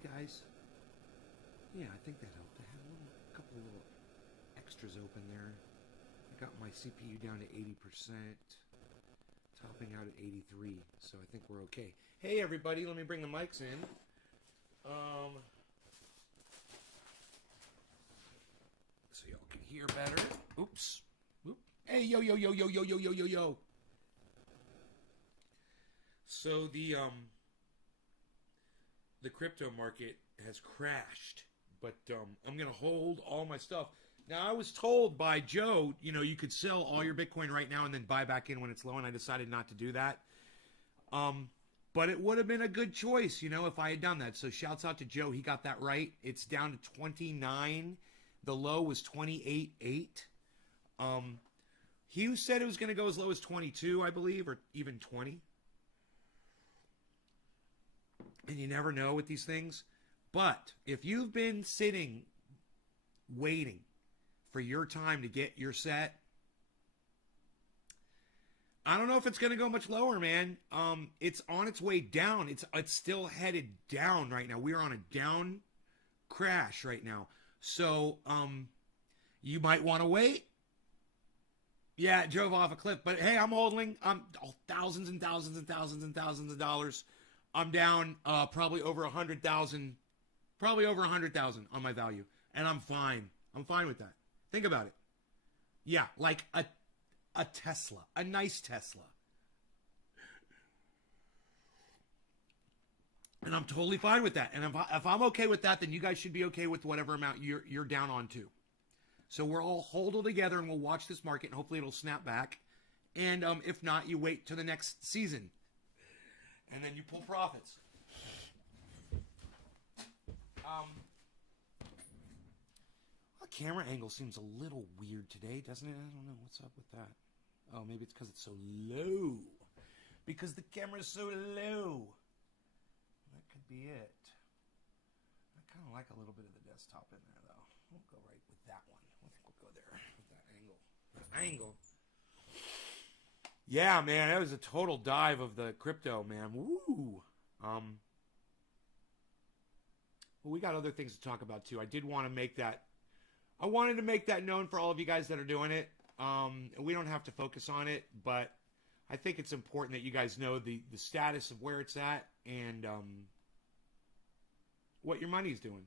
Hey guys. Yeah, I think that helped. I had a couple of little extras open there. I got my CPU down to 80%, topping out at 83, so I think we're okay. Hey everybody, let me bring the mics in. So y'all can hear better. Oops. Oop. Hey, yo, yo, yo, yo, yo, yo, yo, yo, yo. So the crypto market has crashed, but I'm gonna hold all my stuff. Now I was told by Joe, you could sell all your Bitcoin right now and then buy back in when it's low, and I decided not to do that. But it would have been a good choice, if I had done that. So shouts out to Joe, he got that right. It's down to 29. The low was 28.8. He said it was going to go as low as 22, I believe, or even 20. And you never know with these things. But if you've been sitting, waiting for your time to get your set, I don't know if it's going to go much lower, man. It's on its way down. It's still headed down right now. We are on a down crash right now. So you might want to wait. Yeah, it drove off a cliff. But hey, I'm holding. I'm thousands and thousands and thousands and thousands of dollars. I'm down probably over 100,000, probably over 100,000 on my value, and I'm fine. I'm fine with that. Think about it. Yeah, like a Tesla, a nice Tesla, and I'm totally fine with that. And if I'm okay with that, then you guys should be okay with whatever amount you're down on too. So we're all huddled together, and we'll watch this market, and hopefully it'll snap back. And if not, you wait till the next season. And then you pull profits. The camera angle seems a little weird today, doesn't it? I don't know. What's up with that? Oh, maybe it's because it's so low. Because the camera's so low. That could be it. I kind of like a little bit of the desktop in there, though. We'll go right with that one. I think we'll go there with that angle. That angle. Yeah, man, that was a total dive of the crypto, man. Woo! Well, we got other things to talk about too. I did want to make that. I wanted to make that known for all of you guys that are doing it. We don't have to focus on it, but I think it's important that you guys know the status of where it's at and what your money's doing.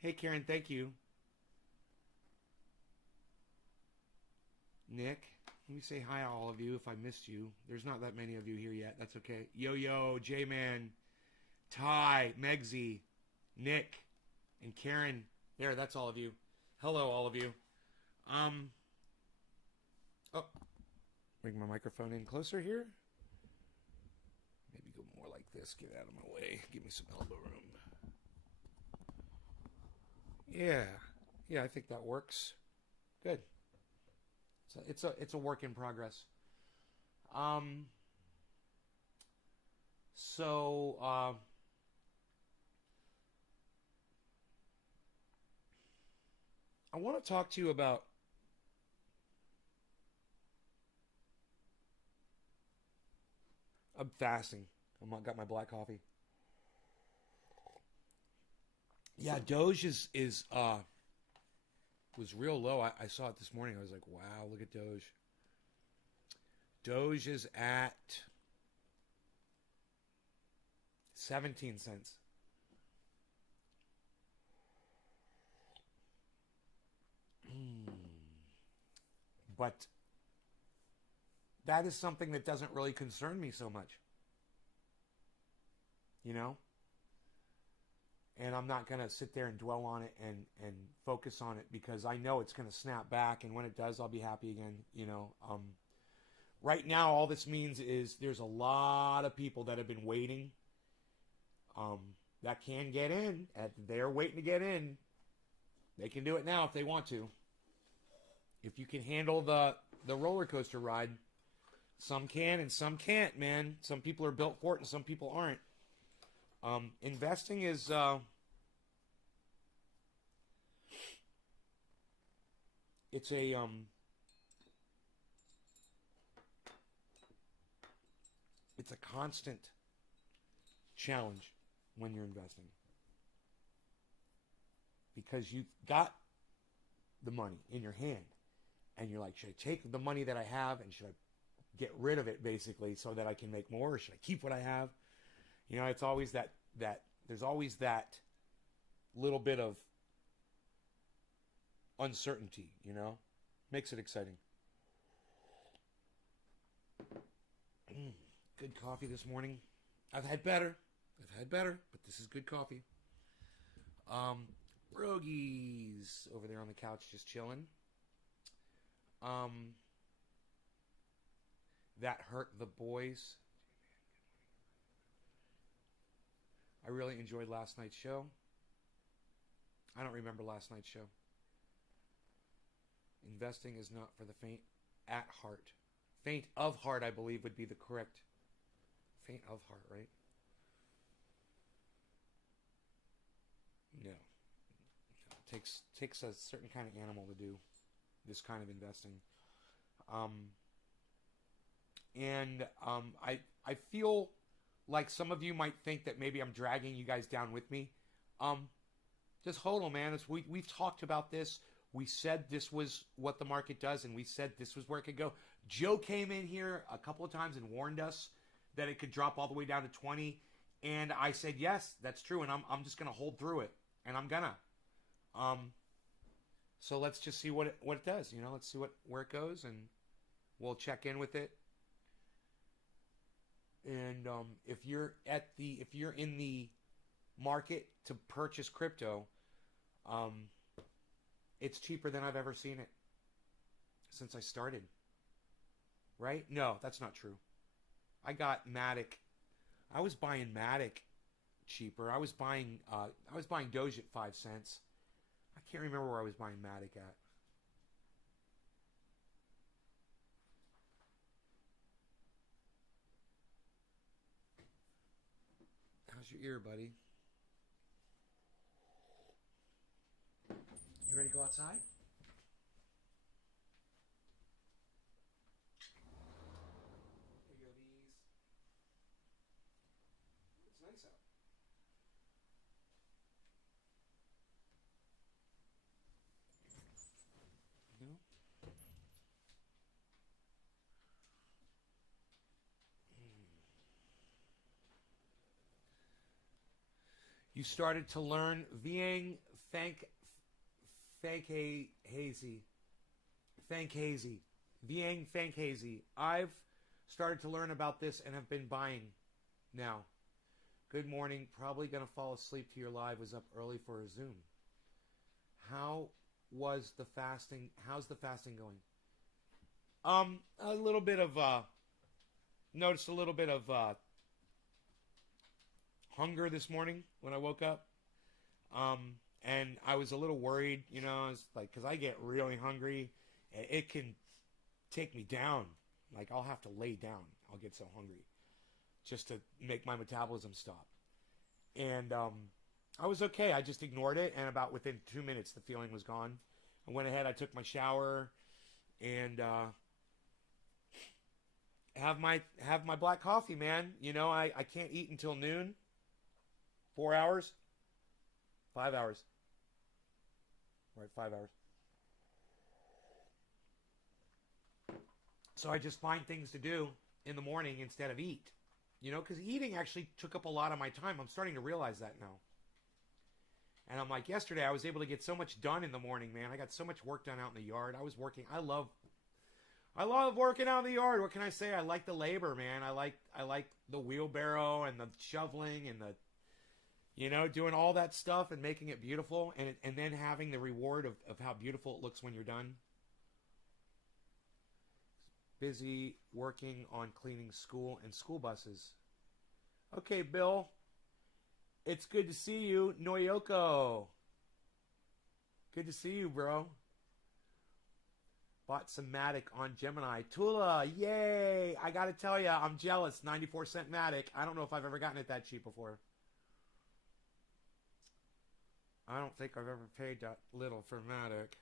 Hey, Karen, thank you. Nick. Let me say hi to all of you if I missed you. There's not that many of you here yet. That's okay. Yo-Yo, J-Man, Ty, Megsy, Nick, and Karen. There, that's all of you. Hello, all of you. Bring my microphone in closer here. Maybe go more like this. Get out of my way. Give me some elbow room. Yeah, I think that works. Good. It's a work in progress. I want to talk to you about I'm fasting. I got my black coffee. Yeah, Doge was real low. I saw it this morning. I was like, wow, look at Doge. Doge is at 17 cents. But that is something that doesn't really concern me so much. And I'm not going to sit there and dwell on it and focus on it because I know it's going to snap back. And when it does, I'll be happy again. Right now, all this means is there's a lot of people that have been waiting that can get in. They're waiting to get in. They can do it now if they want to. If you can handle the roller coaster ride, some can and some can't, man. Some people are built for it and some people aren't. Investing is it's a constant challenge. when you're investing. Because you've got the money in your hand. And you're like, should I take the money that I have and should I get rid of it basically so that I can make more? Or should I keep what I have? You know, it's always that there's always that little bit of uncertainty, you know? Makes it exciting. Good coffee this morning. I've had better, but this is good coffee. Rogies over there on the couch just chilling. That hurt the boys. I really enjoyed last night's show. I don't remember last night's show. Investing is not for the faint at heart. Faint of heart, I believe, would be the correct. Faint of heart, right? No. Takes a certain kind of animal to do this kind of investing. I feel like some of you might think that maybe I'm dragging you guys down with me. Just hold on, man. We've talked about this. We said this was what the market does, and we said this was where it could go. Joe came in here a couple of times and warned us that it could drop all the way down to 20, and I said yes, that's true, and I'm just gonna hold through it, and I'm gonna. So let's just see what it does. You know, let's see where it goes, and we'll check in with it. And if you're in the market to purchase crypto, it's cheaper than I've ever seen it since I started. Right? No, that's not true. I got Matic. I was buying Matic cheaper. I was buying Doge at 5 cents. I can't remember where I was buying Matic at. How's your ear, buddy? You ready to go outside? Here you go, bees. It's nice out. No? You started to learn Vieng Hazy. Vieng Hazy. I've started to learn about this and have been buying now. Good morning. Probably going to fall asleep to your live. Was up early for a Zoom. How's the fasting going? A little bit of noticed a little bit of hunger this morning when I woke up. And I was a little worried, you know, it's like, because I get really hungry, and it can take me down. Like, I'll have to lay down. I'll get so hungry just to make my metabolism stop. And I was okay. I just ignored it, and about within 2 minutes, the feeling was gone. I went ahead, I took my shower, and have my black coffee, man. You know, I can't eat until noon. 4 hours? 5 hours. Right, 5 hours. So I just find things to do in the morning instead of eat. You know, because eating actually took up a lot of my time. I'm starting to realize that now. And I'm like, yesterday I was able to get so much done in the morning, man. I got so much work done out in the yard. I was working. I love working out in the yard. What can I say? I like the labor, man. I like the wheelbarrow and the shoveling and the, you know, doing all that stuff and making it beautiful, and then having the reward of how beautiful it looks when you're done. Busy working on cleaning school and school buses. Okay, Bill. It's good to see you. Noyoko. Good to see you, bro. Bought some Matic on Gemini. Tula, yay! I gotta tell you, I'm jealous. 94-cent Matic. I don't know if I've ever gotten it that cheap before. I don't think I've ever paid that little for Matic.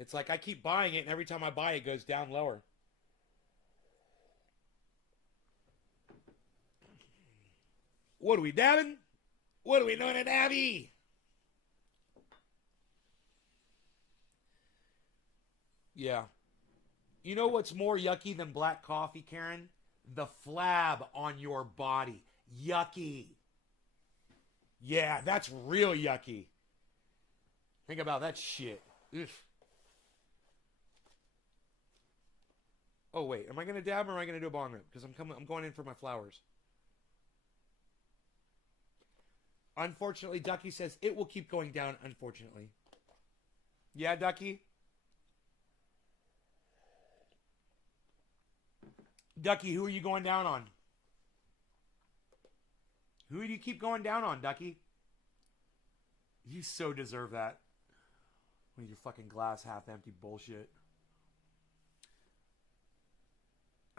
It's like I keep buying it, and every time I buy it, it goes down lower. What are we dabbing? What are we doing at Abby? Yeah. You know what's more yucky than black coffee, Karen? The flab on your body. Yucky. Yeah, that's real yucky. Think about that shit. Ugh. Oh wait, am I gonna dab or am I gonna do a bong rip? Because I'm going in for my flowers. Unfortunately, Ducky says it will keep going down. Unfortunately, yeah, Ducky. Ducky, who are you going down on? Who do you keep going down on, Ducky? You so deserve that. With your fucking glass half empty bullshit.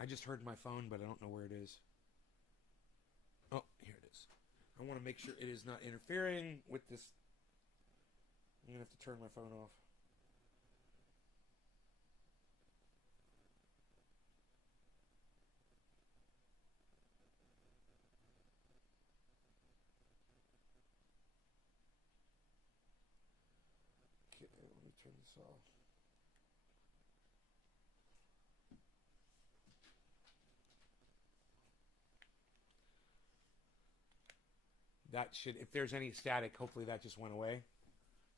I just heard my phone, but I don't know where it is. Oh, here it is. I want to make sure it is not interfering with this. I'm going to have to turn my phone off. Okay, let me turn this off. That should, if there's any static, hopefully that just went away.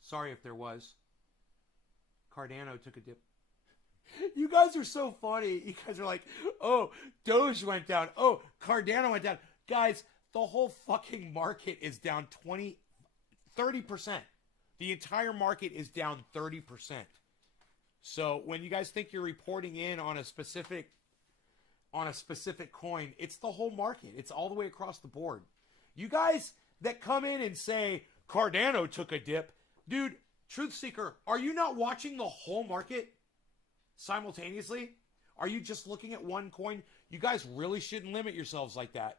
Sorry if there was. Cardano took a dip. You guys are so funny. You guys are like, oh, Doge went down. Oh, Cardano went down. Guys, the whole fucking market is down 30%. The entire market is down 30%. So when you guys think you're reporting in on a specific coin, it's the whole market. It's all the way across the board. You guys that come in and say Cardano took a dip, dude, Truth Seeker, are you not watching the whole market simultaneously? Are you just looking at one coin? You guys really shouldn't limit yourselves like that.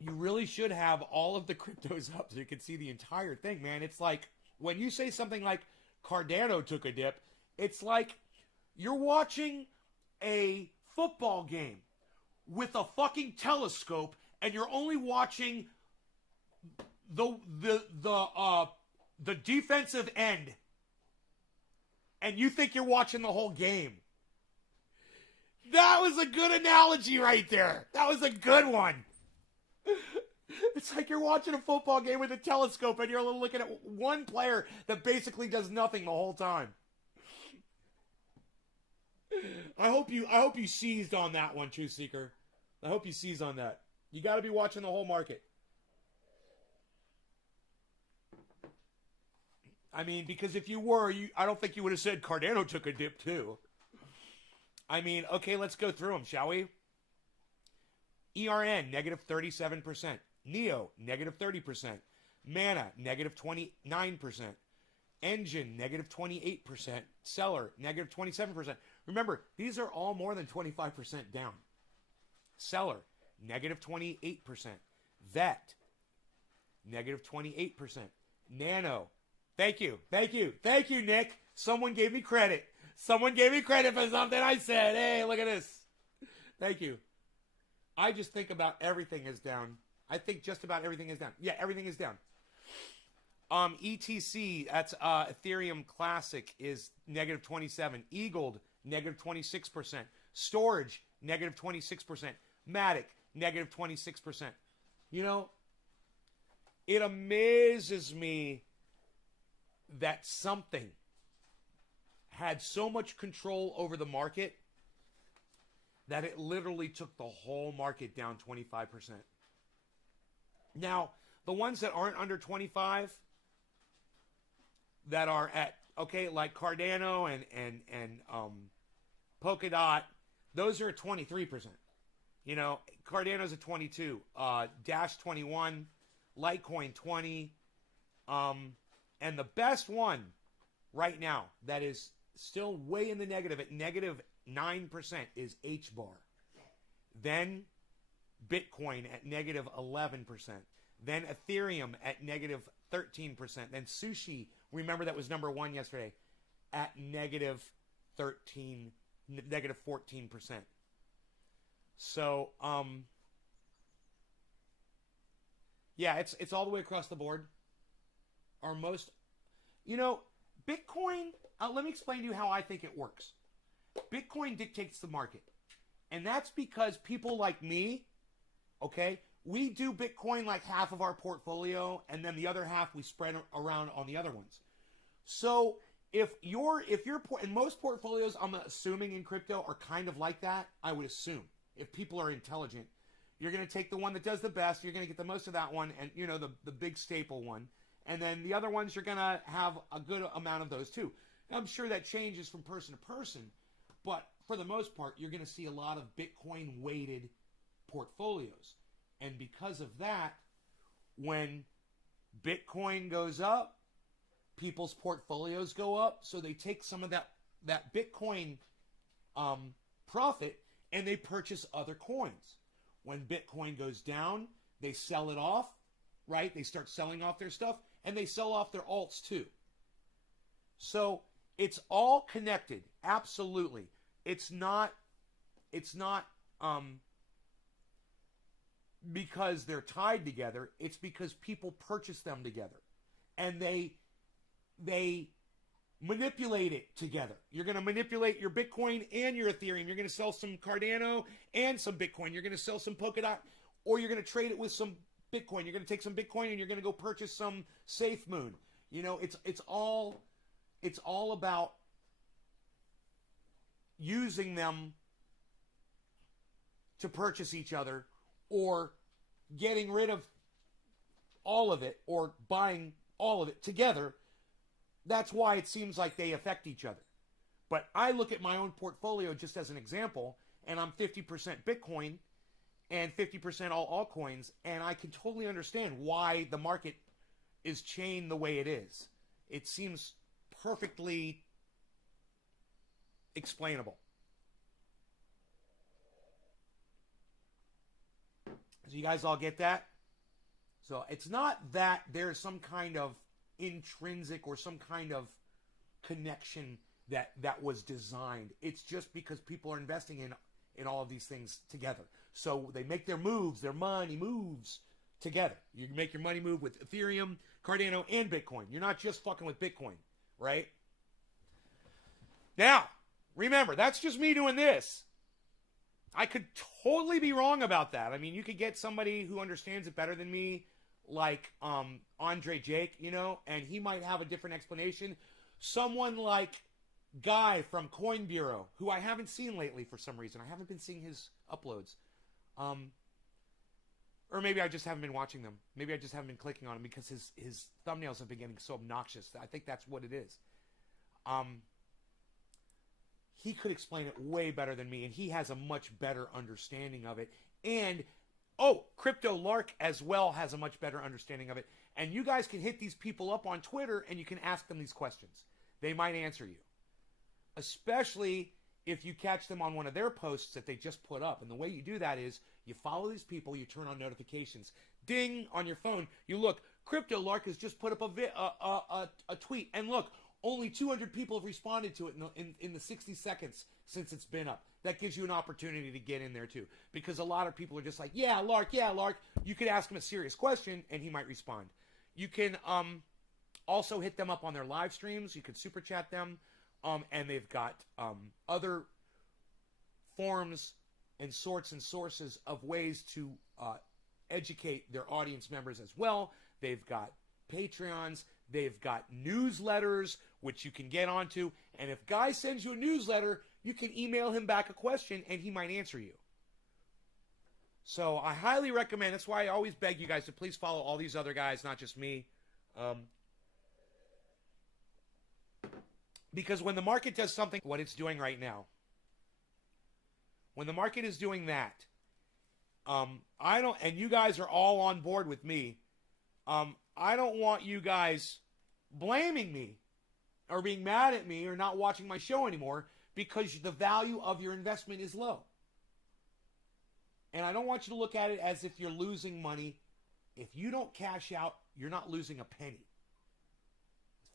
You really should have all of the cryptos up so you can see the entire thing, man. It's like when you say something like Cardano took a dip, it's like you're watching a football game with a fucking telescope and you're only watching the defensive end and you think you're watching the whole game. That was a good analogy right there. That was a good one. It's like you're watching a football game with a telescope and you're looking at one player that basically does nothing the whole time. I hope you seized on that one, Truth Seeker. I hope you seized on that. You got to be watching the whole market. I mean, because if you were, I don't think you would have said Cardano took a dip too. I mean, okay, let's go through them, shall we? ERN, negative 37%. NEO, negative 30%. Mana, negative 29%. Engine, negative 28%. Seller, negative 27%. Remember, these are all more than 25% down. Seller, negative 28%. Vet, negative 28%. Nano, thank you, Nick. Someone gave me credit. Someone gave me credit for something I said. Hey, look at this. Thank you. I just think about everything is down. I think just about everything is down. Yeah, everything is down. ETC, that's Ethereum Classic, is negative 27. Eagled, negative 26%. Storage, negative 26%. Matic, negative 26%. You know, it amazes me that something had so much control over the market that it literally took the whole market down 25%. Now, the ones that aren't under 25, that are at, okay, like Cardano and Polkadot, those are at 23%. You know, Cardano's at 22, Dash 21, Litecoin 20, and the best one right now that is still way in the negative at negative 9% is HBAR. Then Bitcoin at negative 11%. Then Ethereum at negative 13%. Then Sushi, remember that was number one yesterday, at negative 14%. So, yeah, it's all the way across the board. Our most, you know, Bitcoin. Let me explain to you how I think it works. Bitcoin dictates the market, and that's because people like me, okay, we do Bitcoin like half of our portfolio, and then the other half we spread around on the other ones. So if you're and most portfolios, I'm assuming in crypto are kind of like that. I would assume if people are intelligent, you're going to take the one that does the best. You're going to get the most of that one, and the big staple one, and then the other ones you're going to have a good amount of those too. I'm sure that changes from person to person, but for the most part, you're going to see a lot of Bitcoin weighted portfolios. And because of that, when Bitcoin goes up, people's portfolios go up. So they take some of that Bitcoin profit and they purchase other coins. When Bitcoin goes down, they sell it off, right? They start selling off their stuff and they sell off their alts too. So it's all connected. Absolutely. It's not because they're tied together. It's because people purchase them together and they manipulate it together. You're going to manipulate your Bitcoin and your Ethereum. You're going to sell some Cardano and some Bitcoin. You're going to sell some Polkadot, or you're going to trade it with some Bitcoin. You're going to take some Bitcoin and you're going to go purchase some SafeMoon. It's all about using them to purchase each other, or getting rid of all of it, or buying all of it together. That's why it seems like they affect each other. But I look at my own portfolio just as an example, and I'm 50% Bitcoin and 50% all altcoins, and I can totally understand why the market is chained the way it is. It seems perfectly explainable. So you guys all get that? So it's not that there's some kind of intrinsic or some kind of connection that was designed. It's just because people are investing in all of these things together. So they make their money moves together. You can make your money move with Ethereum, Cardano, and Bitcoin. You're not just fucking with Bitcoin, right? Now, remember, that's just me doing this. I could totally be wrong about that. I mean, you could get somebody who understands it better than me, like Andre Jake, and he might have a different explanation. Someone like Guy from Coin Bureau, who I haven't seen lately for some reason. I haven't been seeing his uploads. Or maybe I just haven't been watching them. Maybe I just haven't been clicking on them because his thumbnails have been getting so obnoxious. I think that's what it is. He could explain it way better than me, and he has a much better understanding of it. And, Crypto Lark as well has a much better understanding of it. And you guys can hit these people up on Twitter, and you can ask them these questions. They might answer you. Especially if you catch them on one of their posts that they just put up. And the way you do that is you follow these people, you turn on notifications. Ding, on your phone, you look, Crypto Lark has just put up a tweet. And look, only 200 people have responded to it in the 60 seconds since it's been up. That gives you an opportunity to get in there too. Because a lot of people are just like, yeah, Lark. You could ask him a serious question and he might respond. You can also hit them up on their live streams. You can super chat them. And they've got other forms and sorts and sources of ways to educate their audience members as well. They've got Patreons. They've got newsletters, which you can get onto. And if Guy sends you a newsletter, you can email him back a question, and he might answer you. So I highly recommend. That's why I always beg you guys to please follow all these other guys, not just me. Because when the market does something, what it's doing right now, when the market is doing that, and you guys are all on board with me, I don't want you guys blaming me or being mad at me or not watching my show anymore because the value of your investment is low. And I don't want you to look at it as if you're losing money. If you don't cash out, you're not losing a penny.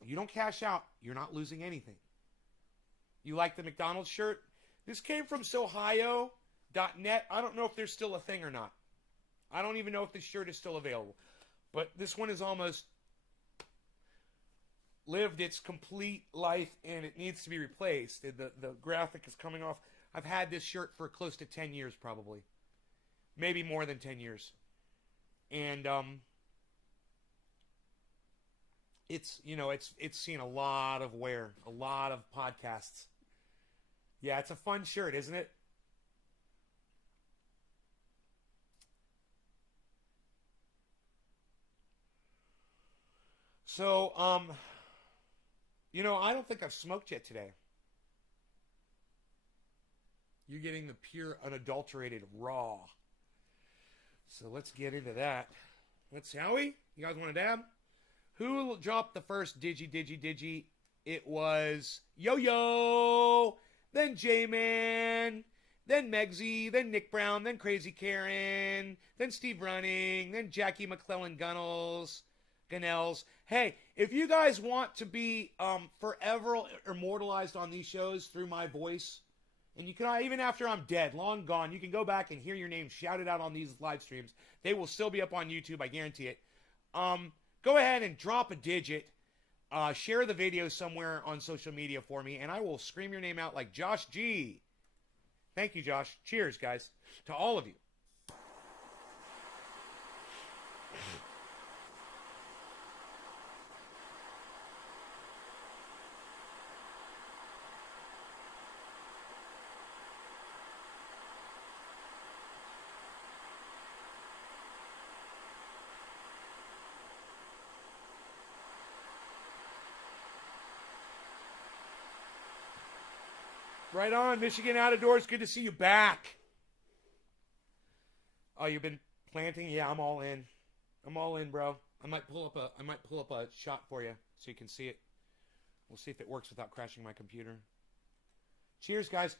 If you don't cash out, you're not losing anything. You like the McDonald's shirt? This came from Sohio .net. I don't know if there's still a thing or not. I don't even know if this shirt is still available. But this one is almost lived its complete life, and it needs to be replaced. The graphic is coming off. I've had this shirt for close to 10 years probably. Maybe more than 10 years. And it's, you know, it's seen a lot of wear, a lot of podcasts. Yeah, it's a fun shirt, isn't it? So, you know, I don't think I've smoked yet today. You're getting the pure, unadulterated raw. So let's get into that. Let's see, Howie, you guys want to dab? Who dropped the first Digi? It was Yo-Yo, then J-Man, then Megsy, then Nick Brown, then Crazy Karen, then Steve Running, then Jackie McClellan Gunnels. Hey, if you guys want to be forever immortalized on these shows through my voice, and you can, even after I'm dead, long gone, you can go back and hear your name shouted out on these live streams. They will still be up on YouTube, I guarantee it. Go ahead and drop a digit. Share the video somewhere on social media for me, and I will scream your name out like Josh G. Thank you, Josh. Cheers, guys, to all of you. Right on, Michigan Out of Doors. Good to see you back. Oh, you've been planting? Yeah, I'm all in. I'm all in, bro. I might pull up a shot for you so you can see it. We'll see if it works without crashing my computer. Cheers, guys.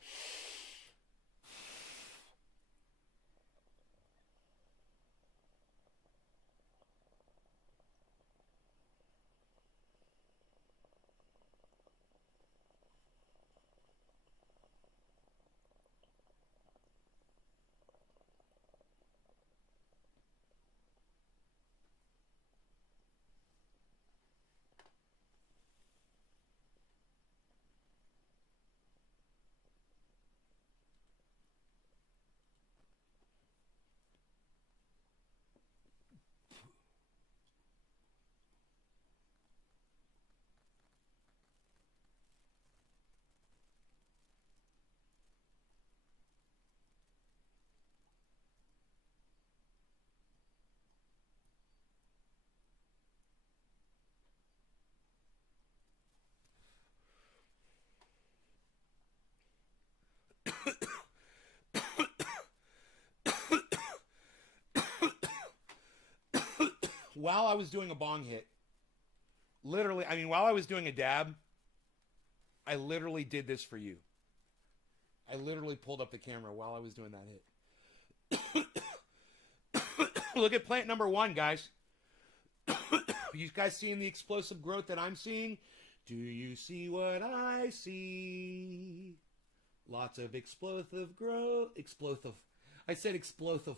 While I was doing a bong hit, literally, I mean, while I was doing a dab, I literally did this for you. I literally pulled up the camera while I was doing that hit. Look at plant number 1, guys. You guys seeing the explosive growth that I'm seeing? Do you see what I see? Lots of explosive growth. Explosive. I said explosive.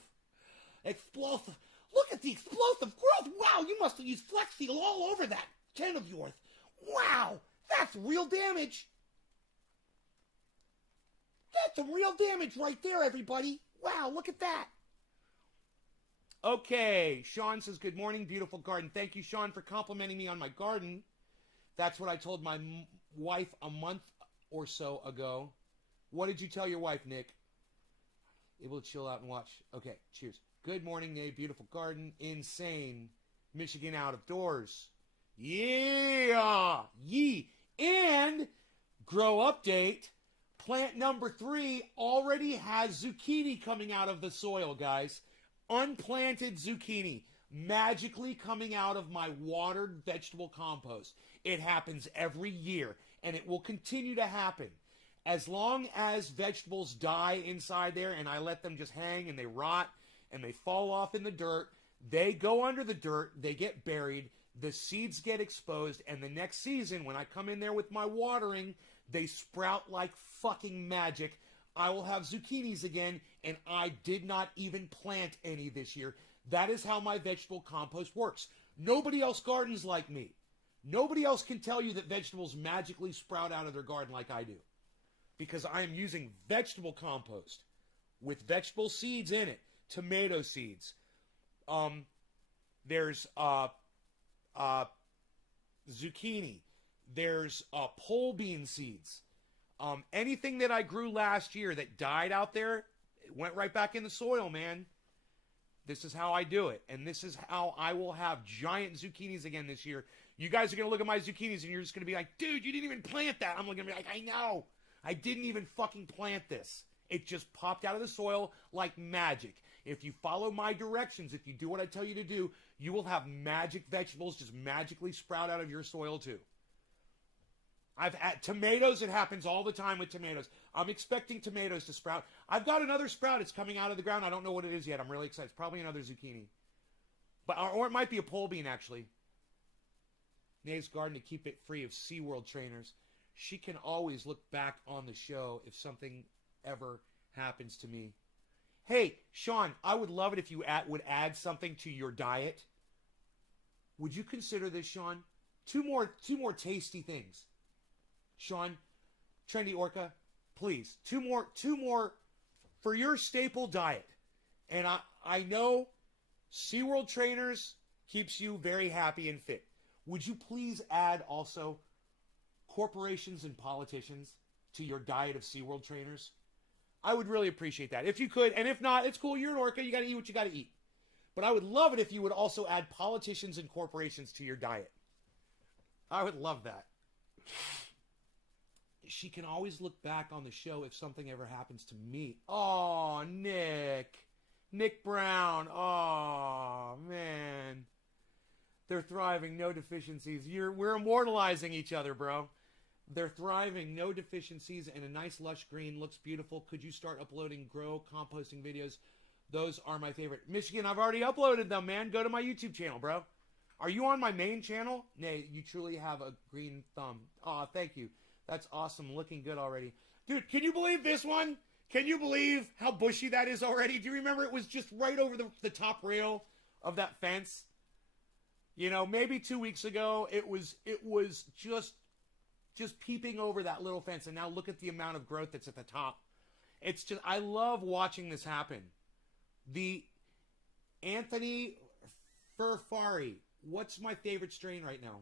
Explosive. Look at the explosive growth. Wow, you must have used Flex Seal all over that can of yours. Wow, that's real damage. That's some real damage right there, everybody. Wow, look at that. Okay, Sean says, good morning, beautiful garden. Thank you, Sean, for complimenting me on my garden. That's what I told my wife a month or so ago. What did you tell your wife, Nick? Able to chill out and watch. Okay, cheers. Good morning, Nate. Beautiful garden. Insane. Michigan Out of Doors. Yeah! Yee! And, grow update, plant number 3 already has zucchini coming out of the soil, guys. Unplanted zucchini. Magically coming out of my watered vegetable compost. It happens every year, and it will continue to happen. As long as vegetables die inside there and I let them just hang and they rot, and they fall off in the dirt, they go under the dirt, they get buried, the seeds get exposed, and the next season, when I come in there with my watering, they sprout like fucking magic. I will have zucchinis again, and I did not even plant any this year. That is how my vegetable compost works. Nobody else gardens like me. Nobody else can tell you that vegetables magically sprout out of their garden like I do. Because I am using vegetable compost with vegetable seeds in it. Tomato seeds. There's zucchini. There's pole bean seeds. Anything that I grew last year that died out there, it went right back in the soil, man. This is how I do it. And this is how I will have giant zucchinis again this year. You guys are going to look at my zucchinis and you're just going to be like, dude, you didn't even plant that. I'm going to be like, I know. I didn't even fucking plant this. It just popped out of the soil like magic. If you follow my directions, if you do what I tell you to do, you will have magic vegetables just magically sprout out of your soil too. I've had tomatoes. It happens all the time with tomatoes. I'm expecting tomatoes to sprout. I've got another sprout. It's coming out of the ground. I don't know what it is yet. I'm really excited. It's probably another zucchini. Or it might be a pole bean, actually. Nave's garden to keep it free of SeaWorld trainers. She can always look back on the show if something ever happens to me. Hey, Sean, I would love it if you would add something to your diet. Would you consider this, Sean? Two more tasty things. Sean, Trendy Orca, please. Two more for your staple diet. And I know SeaWorld trainers keeps you very happy and fit. Would you please add also corporations and politicians to your diet of SeaWorld trainers? I would really appreciate that. If you could, and if not, it's cool. You're an orca. You got to eat what you got to eat. But I would love it if you would also add politicians and corporations to your diet. I would love that. She can always look back on the show if something ever happens to me. Oh, Nick Brown. Oh, man. They're thriving, no deficiencies. We're immortalizing each other, bro. They're thriving, no deficiencies, and a nice lush green. Looks beautiful. Could you start uploading grow composting videos? Those are my favorite. Michigan, I've already uploaded them, man. Go to my YouTube channel, bro. Are you on my main channel? Nay, you truly have a green thumb. Aw, thank you. That's awesome. Looking good already. Dude, can you believe this one? Can you believe how bushy that is already? Do you remember it was just right over the top rail of that fence? You know, maybe 2 weeks ago, it was just peeping over that little fence. And now look at the amount of growth that's at the top. It's just, I love watching this happen. The Anthony Furfari. What's my favorite strain right now?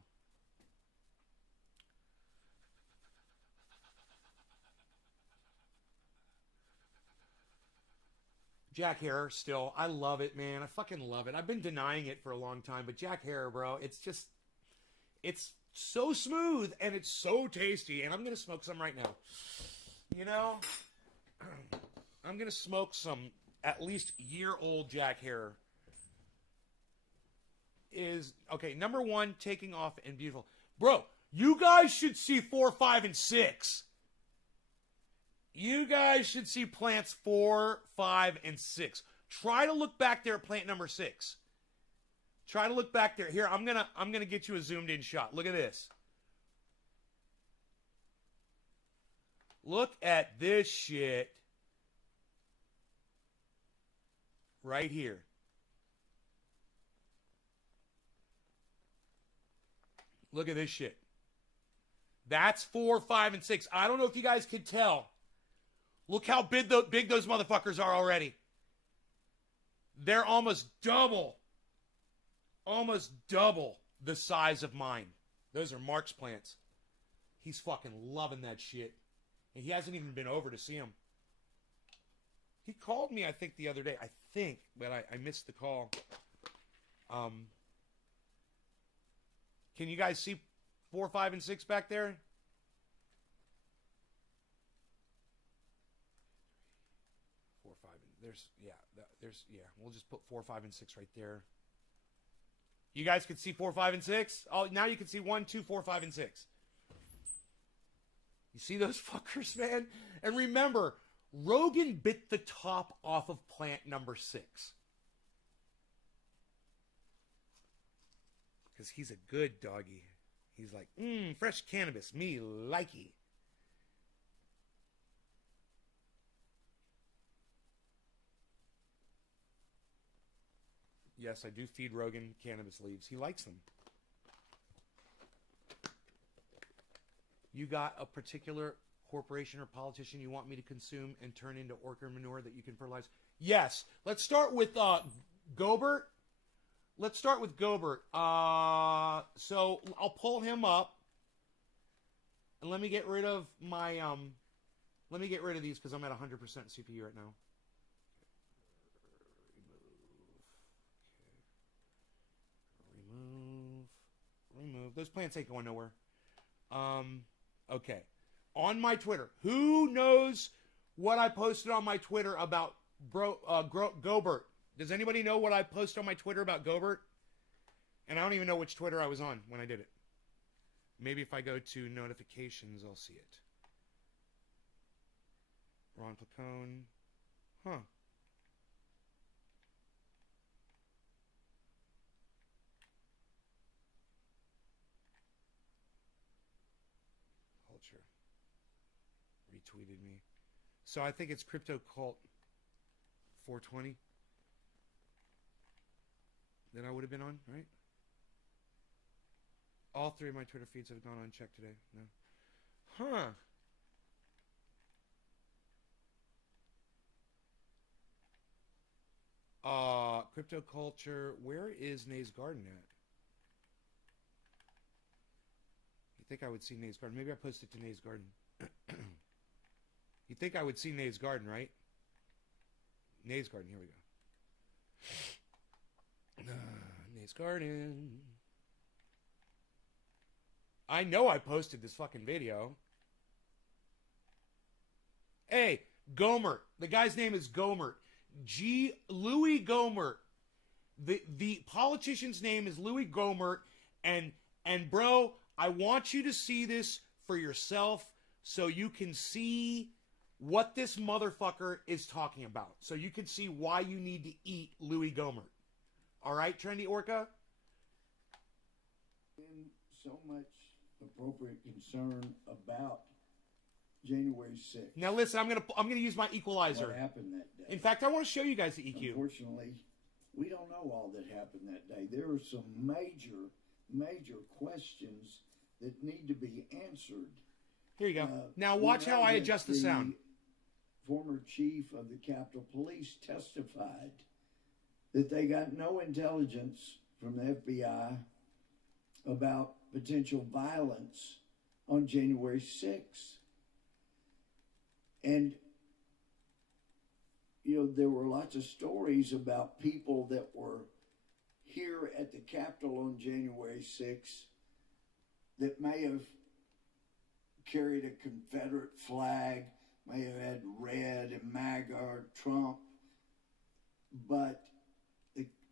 Jack Herer still. I love it, man. I fucking love it. I've been denying it for a long time, but Jack Herer, bro, it's so smooth and it's so tasty. And I'm going to smoke some right now. You know, I'm going to smoke some at least year-old Jack Herer. Okay, number one, taking off and beautiful. Bro, you guys should see 4, 5, and 6. You guys should see plants 4, 5, and 6. Try to look back there at plant number 6. Try to look back there. Here, I'm gonna get you a zoomed in shot. Look at this. Look at this shit. Right here. Look at this shit. That's 4, 5, and 6. I don't know if you guys can tell. Look how big those motherfuckers are already. They're almost double the size of mine. Those are Mark's plants. He's fucking loving that shit. And he hasn't even been over to see him. He called me, I think, the other day. But I missed the call. Can you guys see 4, 5, and 6 back there? We'll just put 4, 5, and 6 right there. You guys can see 4, 5, and 6? Oh, now you can see 1, 2, 4, 5, and 6. You see those fuckers, man? And remember, Rogan bit the top off of plant number 6. Because he's a good doggy. He's like, fresh cannabis, me likey. Yes, I do feed Rogan cannabis leaves. He likes them. You got a particular corporation or politician you want me to consume and turn into orca manure that you can fertilize? Yes. Let's start with Gobert. Let's start with Gobert. So I'll pull him up. And let me get rid of my let me get rid of these because I'm at 100% CPU right now. Remove. Those plants ain't going nowhere. Okay. On my Twitter, who knows what I posted on my Twitter about Gobert? Does anybody know what I posted on my Twitter about Gobert? And I don't even know which Twitter I was on when I did it. Maybe if I go to notifications, I'll see it. Ron Placone. Huh. Culture. Retweeted me. So I think it's Crypto Cult 420 that I would have been on, right? All three of my Twitter feeds have gone unchecked today. No. Huh. Crypto Culture. Where is Nays Garden at? You think I would see Nays Garden? Maybe I posted to Nays Garden. You think I would see Nays Garden, right? Nays Garden. Here we go. Nays Garden. I know I posted this fucking video. Hey, Gohmert. The guy's name is Gohmert. Louis Gohmert. The politician's name is Louis Gohmert. And bro, I want you to see this for yourself so you can see what this motherfucker is talking about. So you can see why you need to eat Louis Gohmert. All right, Trendy Orca? So much appropriate concern about January 6th. Now listen, I'm gonna use my equalizer. What happened that day? In fact, I want to show you guys the EQ. Unfortunately, we don't know all that happened that day. There are some major questions that need to be answered. Here you go. Now watch how I adjust the sound. Former chief of the Capitol Police testified that they got no intelligence from the FBI about potential violence on January 6th. And, you know, there were lots of stories about people that were here at the Capitol on January 6th that may have carried a Confederate flag, may have had red and MAGA or Trump, but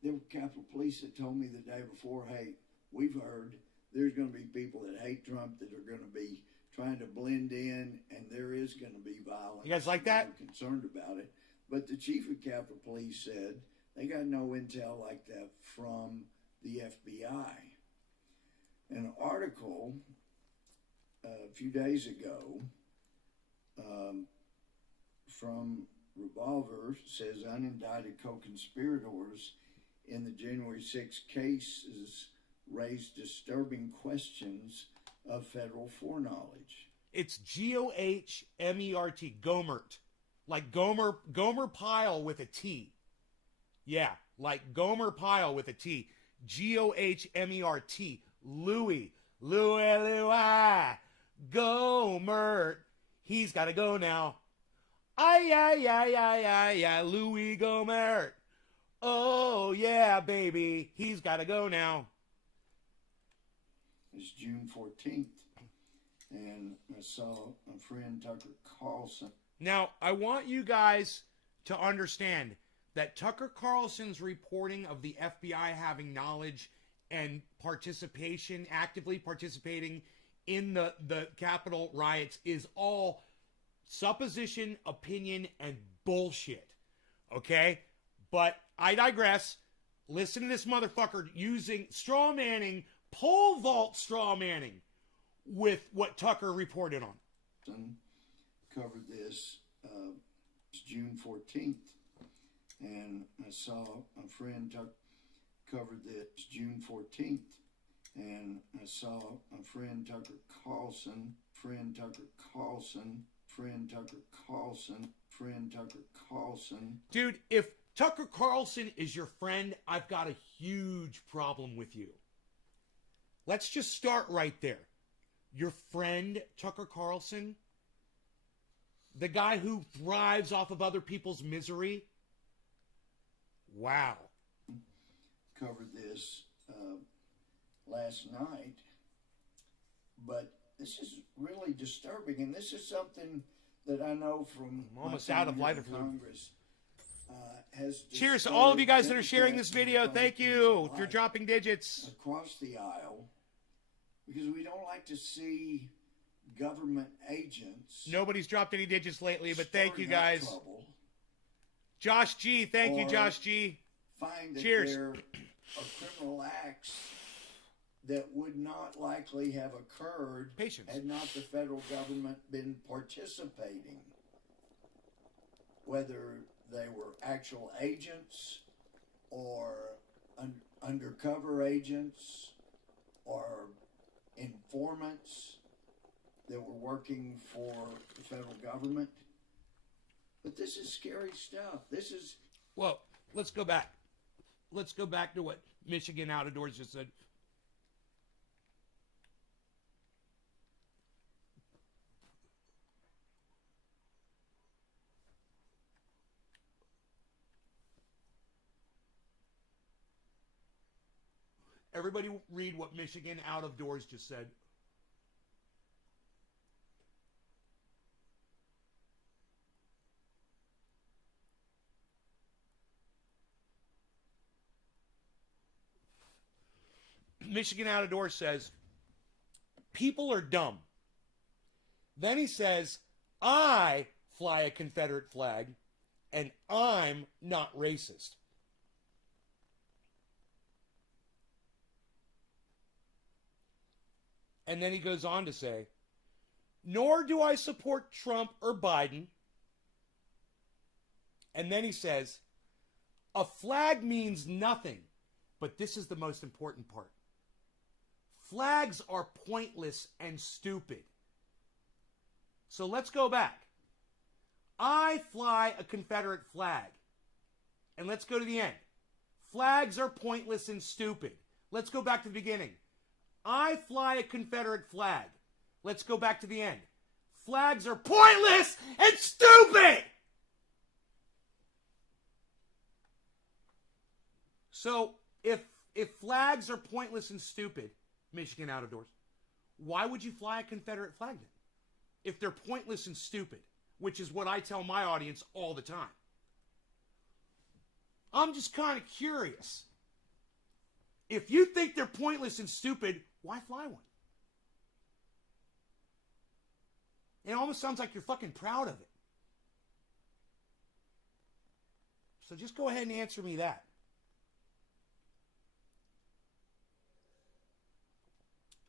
there were Capitol Police that told me the day before, hey, we've heard there's going to be people that hate Trump that are going to be trying to blend in, and there is going to be violence. You guys like that? I'm concerned about it. But the chief of Capitol Police said they got no intel like that from the FBI. An article a few days ago from Revolver says unindicted co-conspirators in the January 6th cases raised disturbing questions of federal foreknowledge. It's G-O-H-M-E-R-T, Gohmert. Like Gomer Pyle with a T. Yeah, like Gomer Pyle with a T. G-O-H-M-E-R-T. Louis. Gohmert. He's got to go now. Ay, Louis Gohmert. Oh, yeah, baby. He's got to go now. It's June 14th, and I saw a friend, Tucker Carlson. Now, I want you guys to understand that Tucker Carlson's reporting of the FBI having knowledge and participation, actively participating in the Capitol riots is all supposition, opinion, and bullshit. Okay? But I digress. Listen to this motherfucker using straw manning, pole vault straw manning with what Tucker reported on. Covered this June 14th, and I saw a friend, covered this June 14th, and I saw a friend Tucker Carlson, friend Tucker Carlson, friend Tucker Carlson, friend Tucker Carlson. Dude, if Tucker Carlson is your friend, I've got a huge problem with you. Let's just start right there. Your friend, Tucker Carlson, the guy who thrives off of other people's misery. Wow. Covered this last night, but this is really disturbing, and this is something that I know from I'm almost out of lighter fluid. Congress. Has Cheers to all of you guys that are sharing this video. Thank you if you're dropping digits. Across the aisle, because we don't like to see government agents. Nobody's dropped any digits lately, but thank you guys. Trouble, Josh G, thank you, Josh G. Find that Cheers. there are criminal acts that would not likely have occurred had not the federal government been participating. Whether they were actual agents or undercover agents or informants that were working for the federal government. But this is scary stuff. This is... Well, let's go back. Let's go back to what Michigan Out of Doors just said. Everybody read what Michigan Out of Doors just said. Michigan Out of Doors says, people are dumb. Then he says, I fly a Confederate flag, and I'm not racist. And then he goes on to say, nor do I support Trump or Biden. And then he says, a flag means nothing, but this is the most important part. Flags are pointless and stupid. So let's go back. I fly a Confederate flag. And let's go to the end. Flags are pointless and stupid. Let's go back to the beginning. I fly a Confederate flag. Let's go back to the end. Flags are pointless and stupid! So, if flags are pointless and stupid, Michigan Out of Doors, why would you fly a Confederate flag then? If they're pointless and stupid, which is what I tell my audience all the time. I'm just kind of curious. If you think they're pointless and stupid, why fly one? It almost sounds like you're fucking proud of it. So just go ahead and answer me that.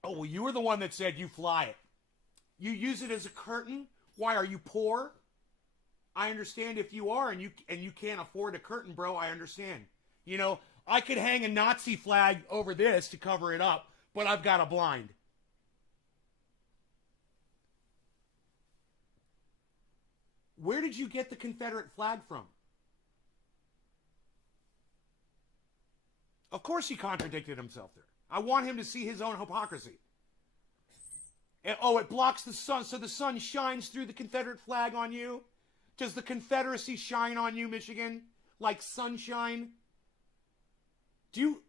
Oh, well, you were the one that said you fly it. You use it as a curtain? Why, are you poor? I understand if you are and you can't afford a curtain, bro. I understand. You know, I could hang a Nazi flag over this to cover it up, but I've got a blind. Where did you get the Confederate flag from? Of course he contradicted himself there. I want him to see his own hypocrisy. And, oh, it blocks the sun, so the sun shines through the Confederate flag on you? Does the Confederacy shine on you, Michigan? Like sunshine?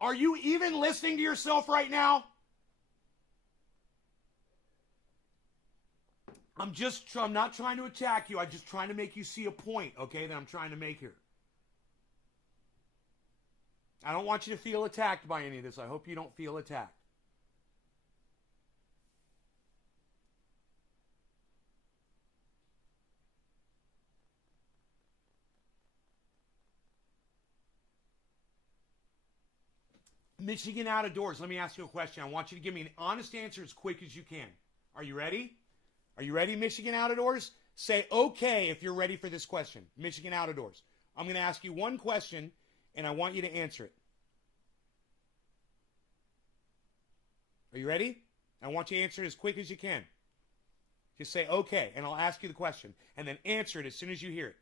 Are you even listening to yourself right now? I'm not trying to attack you. I'm just trying to make you see a point, okay, that I'm trying to make here. I don't want you to feel attacked by any of this. I hope you don't feel attacked. Michigan Out of Doors, let me ask you a question. I want you to give me an honest answer as quick as you can. Are you ready? Are you ready, Michigan Out of Doors? Say okay if you're ready for this question. Michigan Out of Doors. I'm going to ask you one question, and I want you to answer it. Are you ready? I want you to answer it as quick as you can. Just say, okay, and I'll ask you the question. And then answer it as soon as you hear it.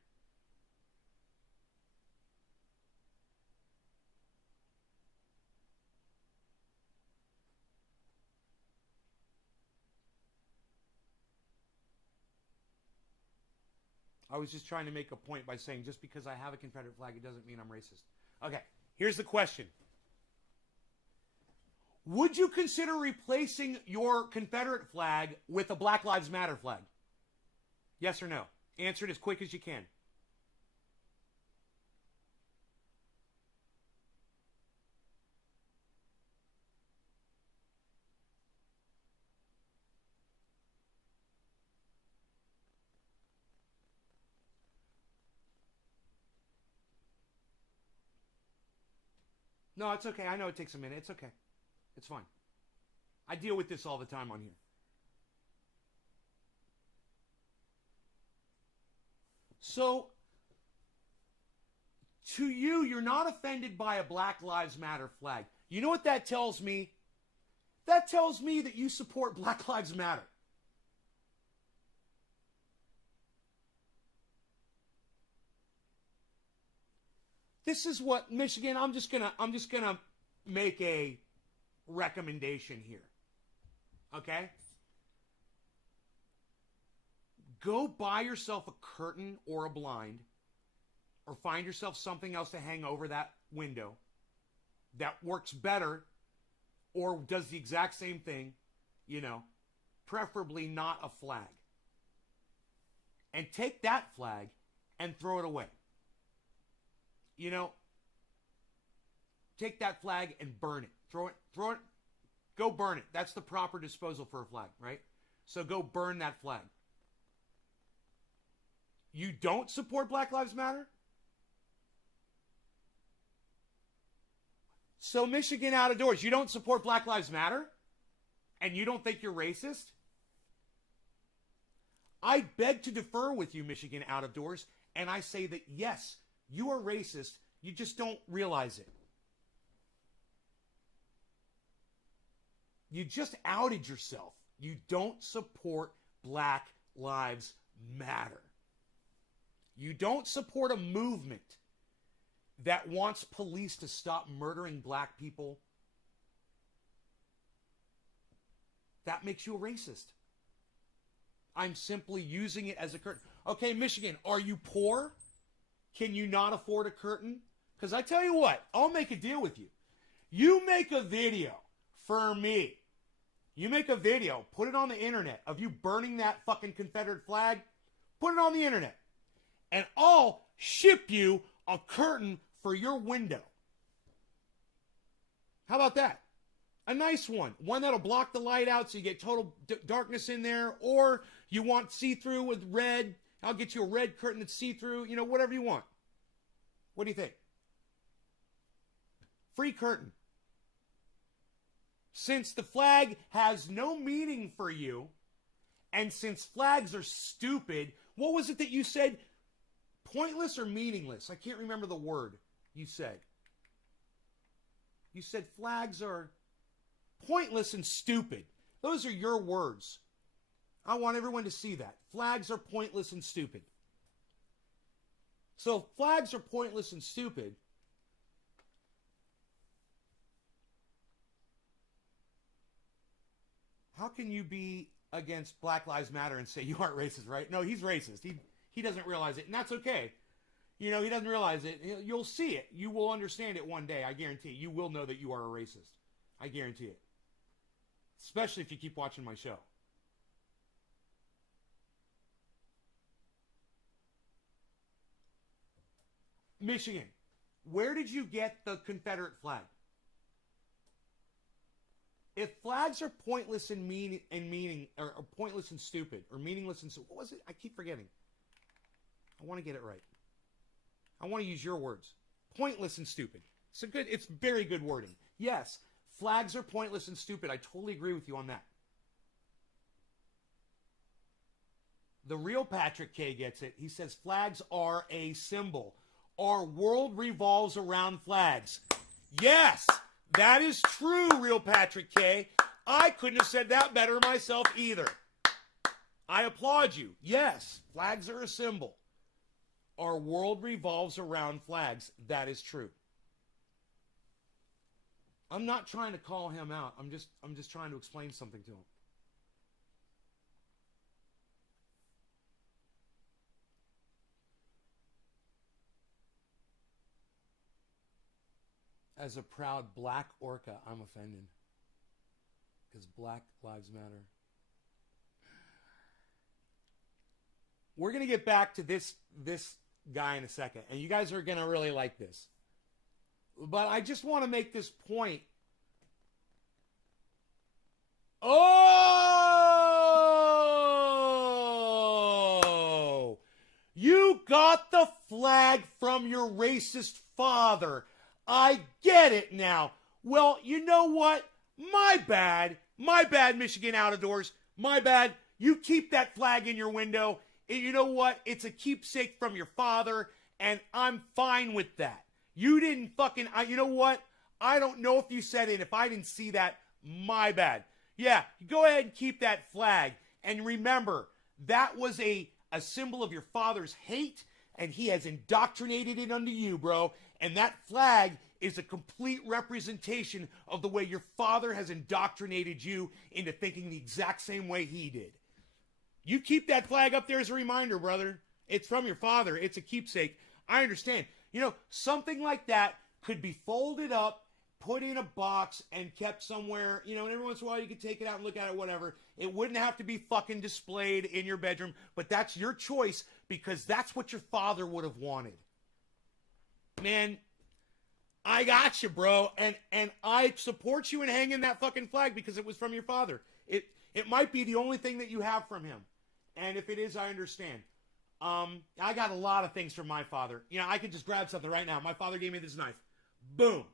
I was just trying to make a point by saying just because I have a Confederate flag, it doesn't mean I'm racist. Okay, here's the question. Would you consider replacing your Confederate flag with a Black Lives Matter flag? Yes or no? Answer it as quick as you can. No, it's okay. I know it takes a minute. It's okay. It's fine. I deal with this all the time on here. So, to you, you're not offended by a Black Lives Matter flag. You know what that tells me? That tells me that you support Black Lives Matter. This is what Michigan, I'm just gonna make a recommendation here. Okay? Go buy yourself a curtain or a blind, or find yourself something else to hang over that window that works better or does the exact same thing, you know, preferably not a flag. And take that flag and throw it away. You know, take that flag and burn it. Throw it, go burn it. That's the proper disposal for a flag, right? So go burn that flag. You don't support Black Lives Matter? So Michigan out of doors, you don't support Black Lives Matter? And you don't think you're racist? I beg to differ with you, Michigan out of doors, and I say that yes, you are racist, you just don't realize it. You just outed yourself. You don't support Black Lives Matter. You don't support a movement that wants police to stop murdering black people. That makes you a racist. I'm simply using it as a curtain. Okay, Michigan, are you poor? Can you not afford a curtain? Because I tell you what, I'll make a deal with you. You make a video for me. You make a video, put it on the internet of you burning that fucking Confederate flag. Put it on the internet. And I'll ship you a curtain for your window. How about that? A nice one. One that'll block the light out so you get total darkness in there. Or you want see-through with red. I'll get you a red curtain that's see-through. You know, whatever you want. What do you think? Free curtain. Since the flag has no meaning for you, and since flags are stupid, what was it that you said? Pointless or meaningless? I can't remember the word you said. You said flags are pointless and stupid. Those are your words. I want everyone to see that. Flags are pointless and stupid. So if flags are pointless and stupid, how can you be against Black Lives Matter and say you aren't racist, right? No, he's racist. He doesn't realize it, and that's okay. You know, he doesn't realize it. You'll see it. You will understand it one day, I guarantee. You will know that you are a racist. I guarantee it. Especially if you keep watching my show. Michigan, where did you get the Confederate flag? If flags are pointless and meaning or pointless and stupid, or meaningless and what was it? I keep forgetting. I want to get it right. I want to use your words. Pointless and stupid. It's very good wording. Yes, flags are pointless and stupid. I totally agree with you on that. The real Patrick K gets it. He says flags are a symbol. Our world revolves around flags. Yes, that is true, real Patrick K. I couldn't have said that better myself either. I applaud you. Yes, flags are a symbol. Our world revolves around flags. That is true. I'm not trying to call him out. I'm just trying to explain something to him. As a proud black orca, I'm offended. Because Black Lives Matter. We're going to get back to this guy in a second. And you guys are going to really like this. But I just want to make this point. Oh! You got the flag from your racist father. I get it now. Well, you know what? My bad. My bad, Michigan Out of Doors. My bad. You keep that flag in your window. And you know what? It's a keepsake from your father, and I'm fine with that. You didn't fucking... you know what? I don't know if you said it. If I didn't see that, my bad. Yeah, go ahead and keep that flag. And remember, that was a symbol of your father's hate, and he has indoctrinated it unto you, bro. And that flag is a complete representation of the way your father has indoctrinated you into thinking the exact same way he did. You keep that flag up there as a reminder, brother. It's from your father. It's a keepsake. I understand. You know, something like that could be folded up, put in a box, and kept somewhere, you know, and every once in a while you could take it out and look at it, whatever. It wouldn't have to be fucking displayed in your bedroom, but that's your choice because that's what your father would have wanted. Man, I got you, bro, and I support you in hanging that fucking flag because it was from your father. It might be the only thing that you have from him, and if it is, I understand. I got a lot of things from my father. You know, I could just grab something right now. My father gave me this knife. Boom.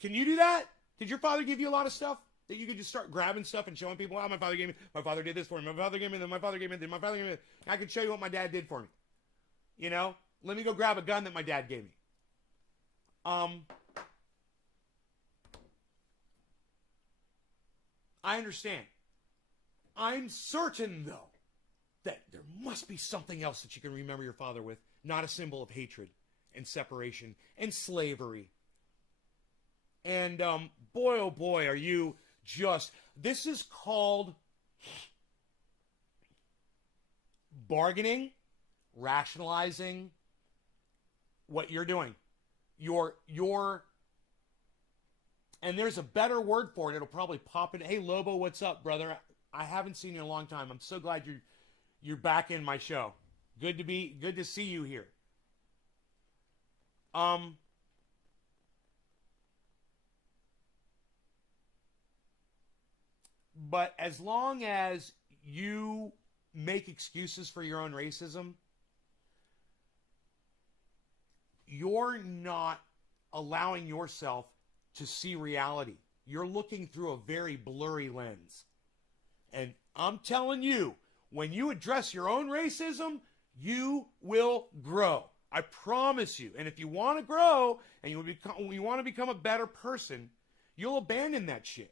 Can you do that? Did your father give you a lot of stuff that you could just start grabbing stuff and showing people? Oh, my father gave me. My father did this for me. My father gave me. Then my father gave me. Then my father gave me. I can show you what my dad did for me. You know, let me go grab a gun that my dad gave me. I understand. I'm certain, though, that there must be something else that you can remember your father with, not a symbol of hatred and separation and slavery. And boy, oh boy, are you just... This is called bargaining, rationalizing what you're doing. And there's a better word for it. It'll probably pop in. Hey, Lobo, what's up, brother? I haven't seen you in a long time. I'm so glad you're back in my show. Good to see you here. But as long as you make excuses for your own racism, you're not allowing yourself to see reality. You're looking through a very blurry lens. And I'm telling you, when you address your own racism, you will grow. I promise you. And if you want to grow and you want to become a better person, you'll abandon that shit.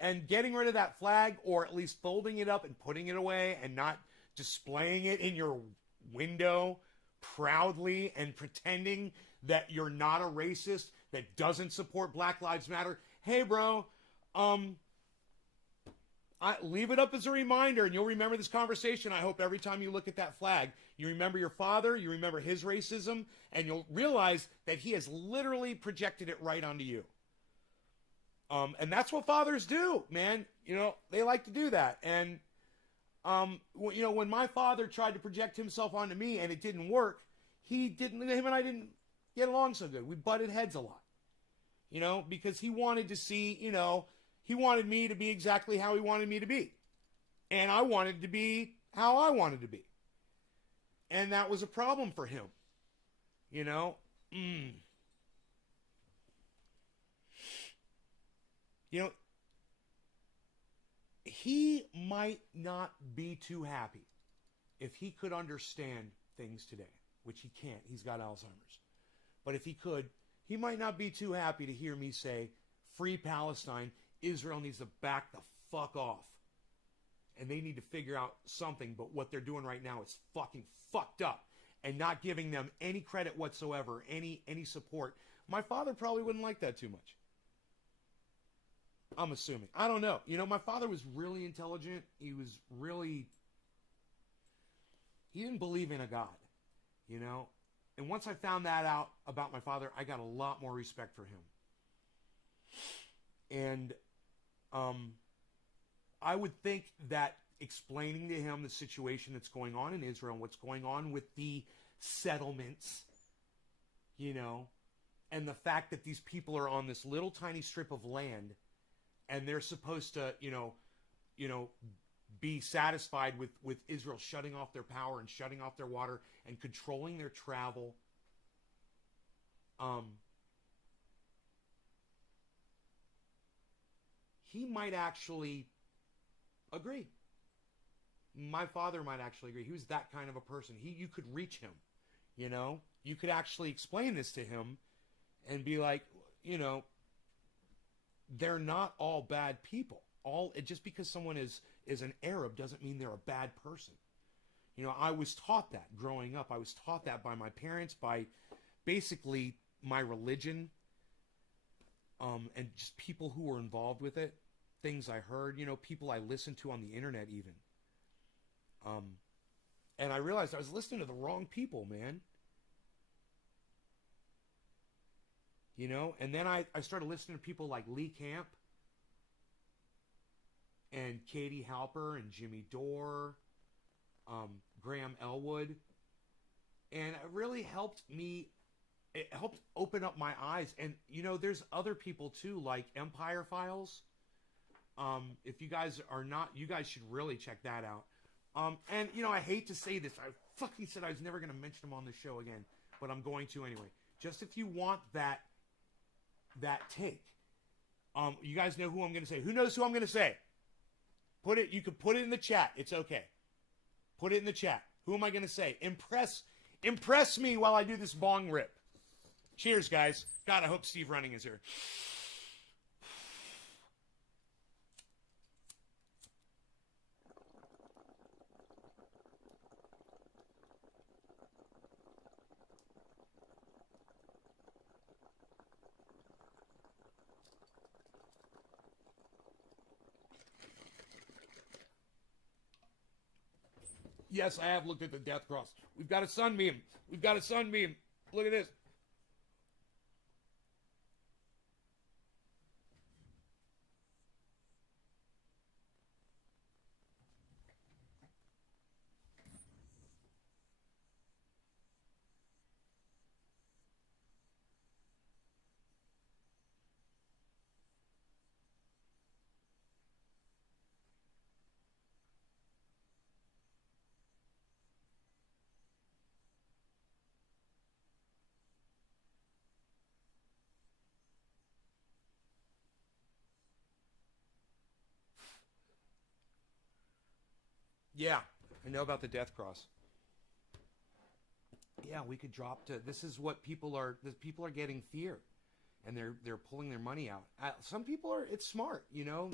And getting rid of that flag, or at least folding it up and putting it away and not displaying it in your window proudly and pretending that you're not a racist that doesn't support Black Lives Matter. Hey, bro, I leave it up as a reminder, and you'll remember this conversation. I hope every time you look at that flag, you remember your father, you remember his racism, and you'll realize that he has literally projected it right onto you. And that's what fathers do, man. You know, they like to do that. And, you know, when my father tried to project himself onto me and it didn't work, him and I didn't get along so good. We butted heads a lot, you know, because he wanted to see, you know, he wanted me to be exactly how he wanted me to be. And I wanted to be how I wanted to be. And that was a problem for him, you know. You know, he might not be too happy if he could understand things today, which he can't. He's got Alzheimer's. But if he could, he might not be too happy to hear me say, free Palestine, Israel needs to back the fuck off. And they need to figure out something, but what they're doing right now is fucking fucked up. And not giving them any credit whatsoever, any support. My father probably wouldn't like that too much. I'm assuming. I don't know. You know, my father was really intelligent. He didn't believe in a God, you know? And once I found that out about my father, I got a lot more respect for him. And I would think that explaining to him the situation that's going on in Israel, what's going on with the settlements, you know, and the fact that these people are on this little tiny strip of land and they're supposed to, you know, be satisfied with Israel shutting off their power and shutting off their water and controlling their travel. He might actually agree. My father might actually agree. He was that kind of a person. You could reach him, you know? You could actually explain this to him and be like, you know, they're not all bad people. Just because someone is an Arab doesn't mean they're a bad person. You know, I was taught that growing up. I was taught that by my parents, by basically my religion, and just people who were involved with it. Things I heard, you know, people I listened to on the internet even. And I realized I was listening to the wrong people, man. You know, and then I started listening to people like Lee Camp and Katie Halper and Jimmy Dore, Graham Elwood. And it really helped me. It helped open up my eyes. And, you know, there's other people too, like Empire Files. If you guys are not, you guys should really check that out. And, you know, I hate to say this. I fucking said I was never going to mention them on the show again, but I'm going to anyway. Just if you want that take. You guys know who I'm going to say. Who knows who I'm going to say? You can put it in the chat. It's okay. Put it in the chat. Who am I going to say? Impress me while I do this bong rip. Cheers, guys. God, I hope Steve Running is here. Yes, I have looked at the death cross. We've got a sunbeam. We've got a sunbeam. Look at this. Yeah, I know about the death cross. Yeah, we could drop to. This is what people are. The people are getting fear, and they're pulling their money out. Some people are. It's smart, you know,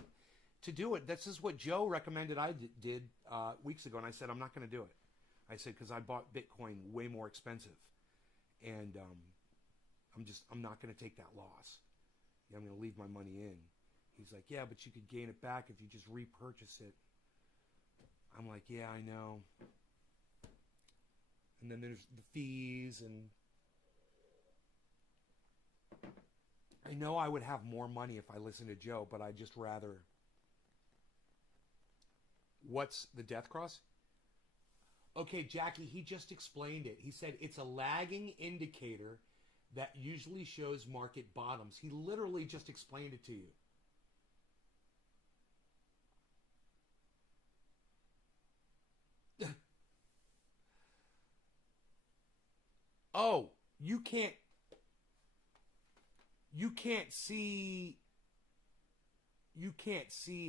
to do it. This is what Joe recommended I did weeks ago, and I said I'm not going to do it. I said because I bought Bitcoin way more expensive, and I'm not going to take that loss. I'm going to leave my money in. He's like, yeah, but you could gain it back if you just repurchase it. I'm like, yeah, I know. And then there's the fees, and I know I would have more money if I listened to Joe, but I'd just rather. What's the death cross? Okay, Jackie, he just explained it. He said it's a lagging indicator that usually shows market bottoms. He literally just explained it to you. Oh, you can't see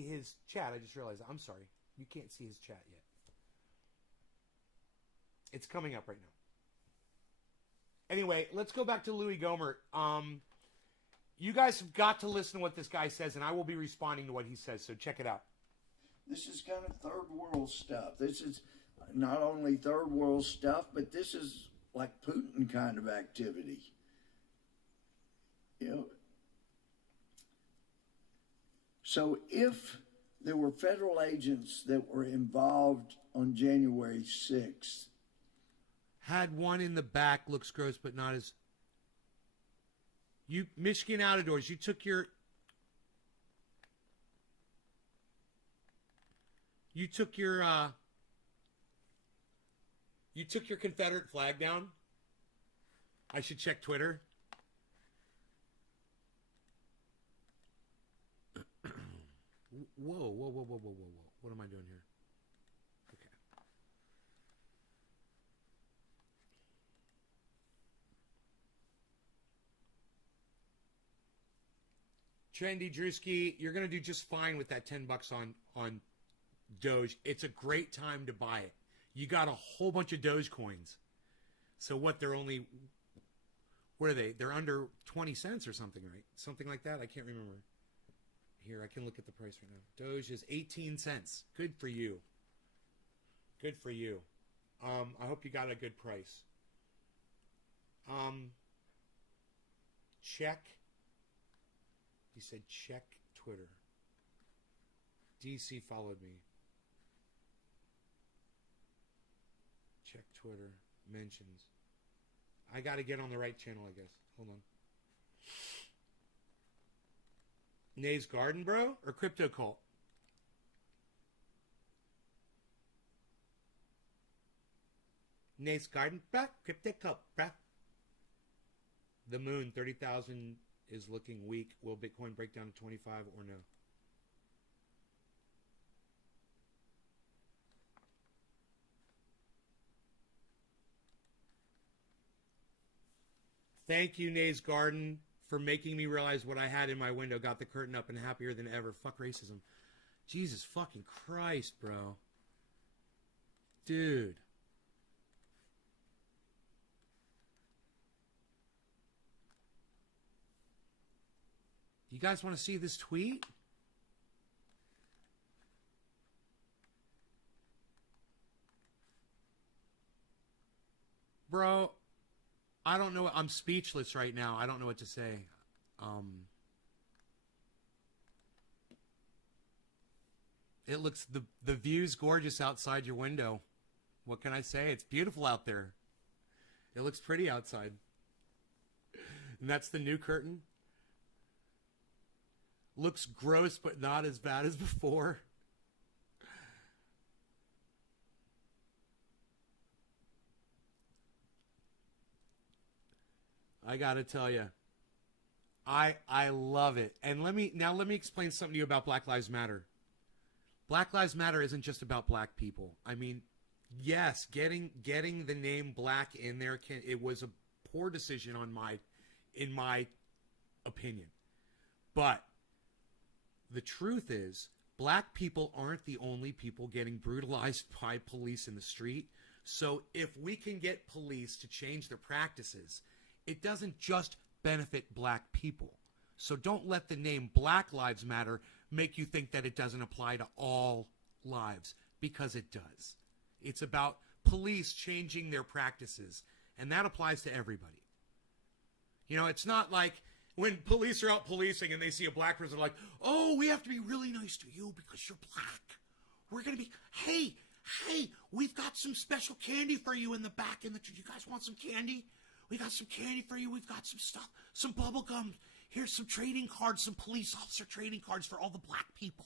his chat. I just realized that. I'm sorry. You can't see his chat yet. It's coming up right now. Anyway, let's go back to Louis Gohmert. You guys have got to listen to what this guy says, and I will be responding to what he says. So check it out. This is kind of third world stuff. This is not only third world stuff, but this is like Putin kind of activity. You know. So if there were federal agents that were involved on January 6th. Had one in the back, looks gross, but not as... You, Michigan Outdoors, you took your Confederate flag down. I should check Twitter. Whoa. What am I doing here? Okay. Trendy Drewski, you're going to do just fine with that $10 on Doge. It's a great time to buy it. You got a whole bunch of Doge coins. So what, what are they? They're under 20 cents or something, right? Something like that? I can't remember. Here, I can look at the price right now. Doge is 18 cents. Good for you. Good for you. I hope you got a good price. Check. He said check Twitter. DC followed me. Check Twitter. Mentions. I got to get on the right channel, I guess. Hold on. Nays Garden, bro? Or Crypto Cult? Nays Garden, bruh? Crypto Cult, bruh? The moon, 30,000 is looking weak. Will Bitcoin break down to 25 or no? Thank you, Nays Garden, for making me realize what I had in my window. Got the curtain up and happier than ever. Fuck racism. Jesus fucking Christ, bro. Dude. You guys want to see this tweet? Bro, I don't know. I'm speechless right now. I don't know what to say. It looks, the view's gorgeous outside your window. What can I say? It's beautiful out there. It looks pretty outside. And that's the new curtain. Looks gross, but not as bad as before. I gotta tell you, I love it. And let me explain something to you about Black Lives Matter. Black Lives Matter isn't just about black people. I mean, yes, getting the name black in there it was a poor decision in my opinion. But the truth is, black people aren't the only people getting brutalized by police in the street. So if we can get police to change their practices, it doesn't just benefit black people. So don't let the name Black Lives Matter make you think that it doesn't apply to all lives, because it does. It's about police changing their practices, and that applies to everybody. You know, it's not like when police are out policing and they see a black person, they're like, oh, we have to be really nice to you because you're black. We're going to be, hey, we've got some special candy for you in the back. You guys want some candy? We got some candy for you. We've got some stuff, some bubble gum. Here's some trading cards, some police officer trading cards for all the black people.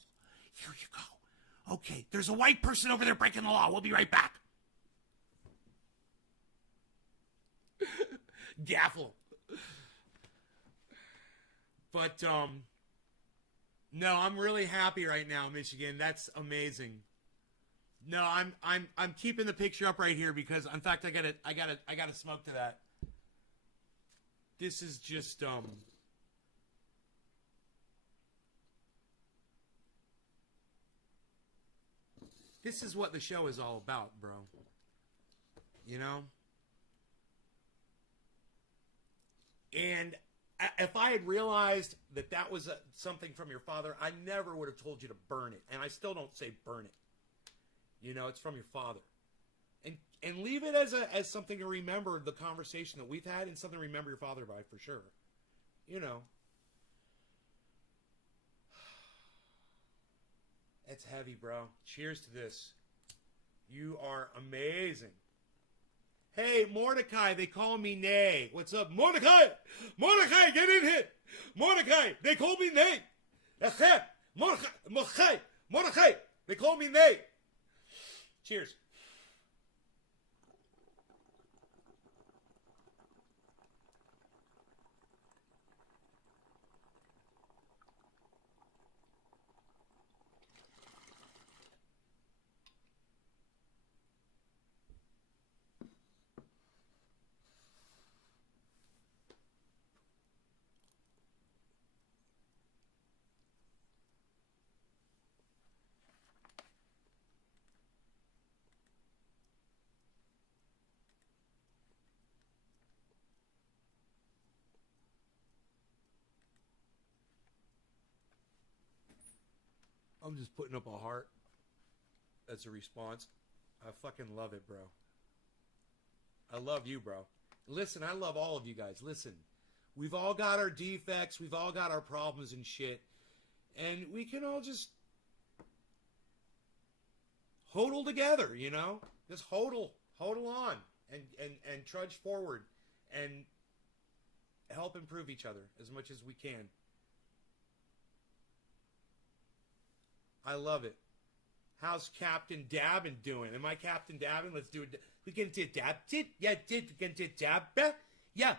Here you go. Okay, there's a white person over there breaking the law. We'll be right back. Gaffle. But, no, I'm really happy right now, Michigan. That's amazing. No, I'm keeping the picture up right here because, in fact, I gotta smoke to that. This is just, this is what the show is all about, bro. You know? And If I had realized that that was something from your father, I never would have told you to burn it. And I still don't say burn it. You know, it's from your father. And leave it as something to remember the conversation that we've had, and something to remember your father by, for sure. You know. It's heavy, bro. Cheers to this. You are amazing. Hey, Mordecai, they call me Nay. What's up? Mordecai! Mordecai, get in here! Mordecai, they call me Nay. Mordecai, Mordecai, Mordecai, they call me Nay. Cheers. I'm just putting up a heart as a response. I fucking love it, bro. I love you, bro. Listen, I love all of you guys. Listen, we've all got our defects. We've all got our problems and shit. And we can all just hodl together, you know? Just hodl on and trudge forward and help improve each other as much as we can. I love it. How's Captain Dabbin doing? Am I Captain Dabbin? Let's do it. We can do dab tit. Yeah, did we can do dab, bruh? Yeah,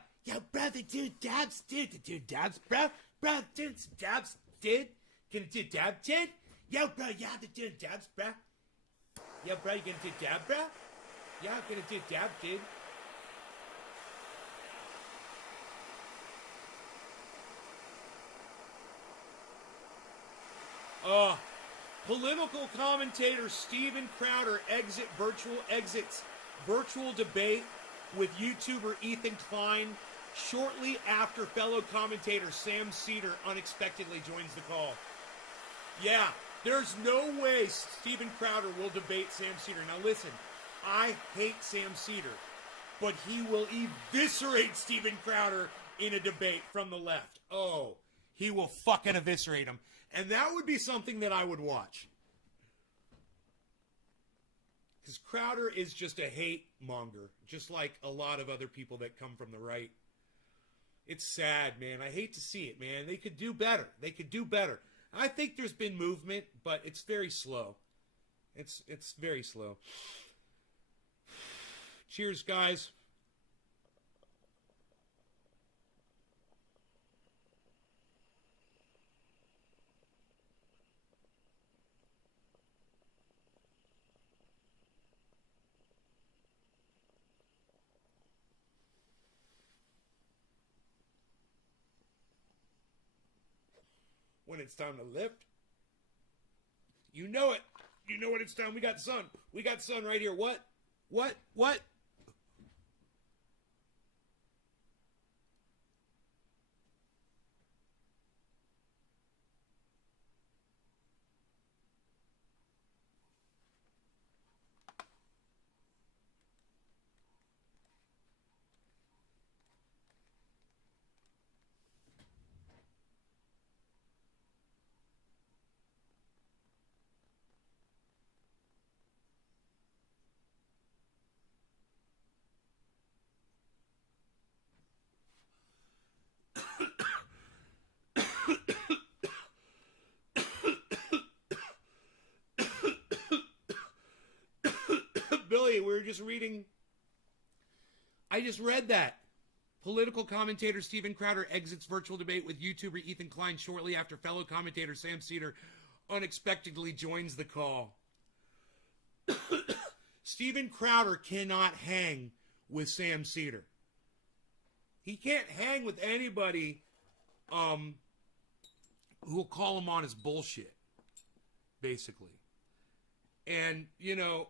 brother, do dabs, did the do dabs, bruh? Bruh, did dabs, did? Can you do dab, did? Yeah, bro, yeah, the do dabs, bruh. Yeah, bro, you gonna do dab, bruh? Yeah, gonna do dab, did? Political commentator Steven Crowder exits virtual debate with YouTuber Ethan Klein shortly after fellow commentator Sam Seder unexpectedly joins the call. Yeah, there's no way Steven Crowder will debate Sam Seder. Now listen, I hate Sam Seder, but he will eviscerate Steven Crowder in a debate from the left. Oh, he will fucking eviscerate him. And that would be something that I would watch. Because Crowder is just a hate monger, just like a lot of other people that come from the right. It's sad, man. I hate to see it, man. They could do better. They could do better. I think there's been movement, but it's very slow. It's very slow. Cheers, guys. When it's time to lift, you know it. You know when it's time. We got sun. We got sun right here. What? Billy, we were just reading. I just read that. Political commentator Steven Crowder exits virtual debate with YouTuber Ethan Klein shortly after fellow commentator Sam Seder unexpectedly joins the call. Steven Crowder cannot hang with Sam Seder. He can't hang with anybody who will call him on his bullshit, basically. And, you know,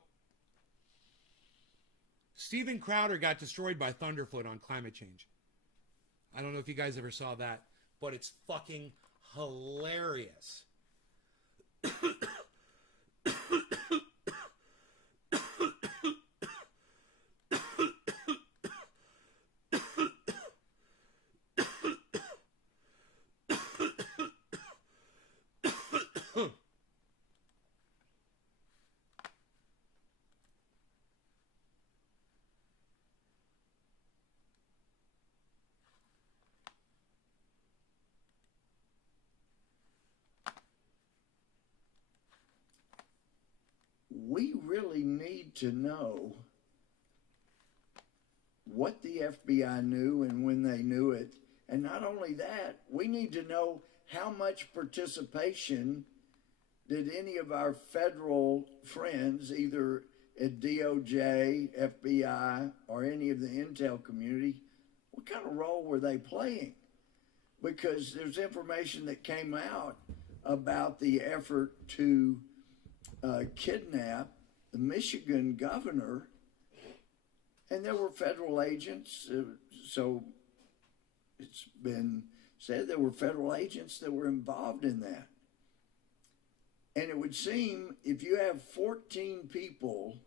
Steven Crowder got destroyed by Thunderfoot on climate change. I don't know if you guys ever saw that, but it's fucking hilarious. We really need to know what the FBI knew and when they knew it. And not only that, we need to know how much participation did any of our federal friends, either at DOJ, FBI, or any of the intel community, what kind of role were they playing? Because there's information that came out about the effort to kidnap the Michigan governor, and there were federal agents. So it's been said there were federal agents that were involved in that. And it would seem if you have 14 people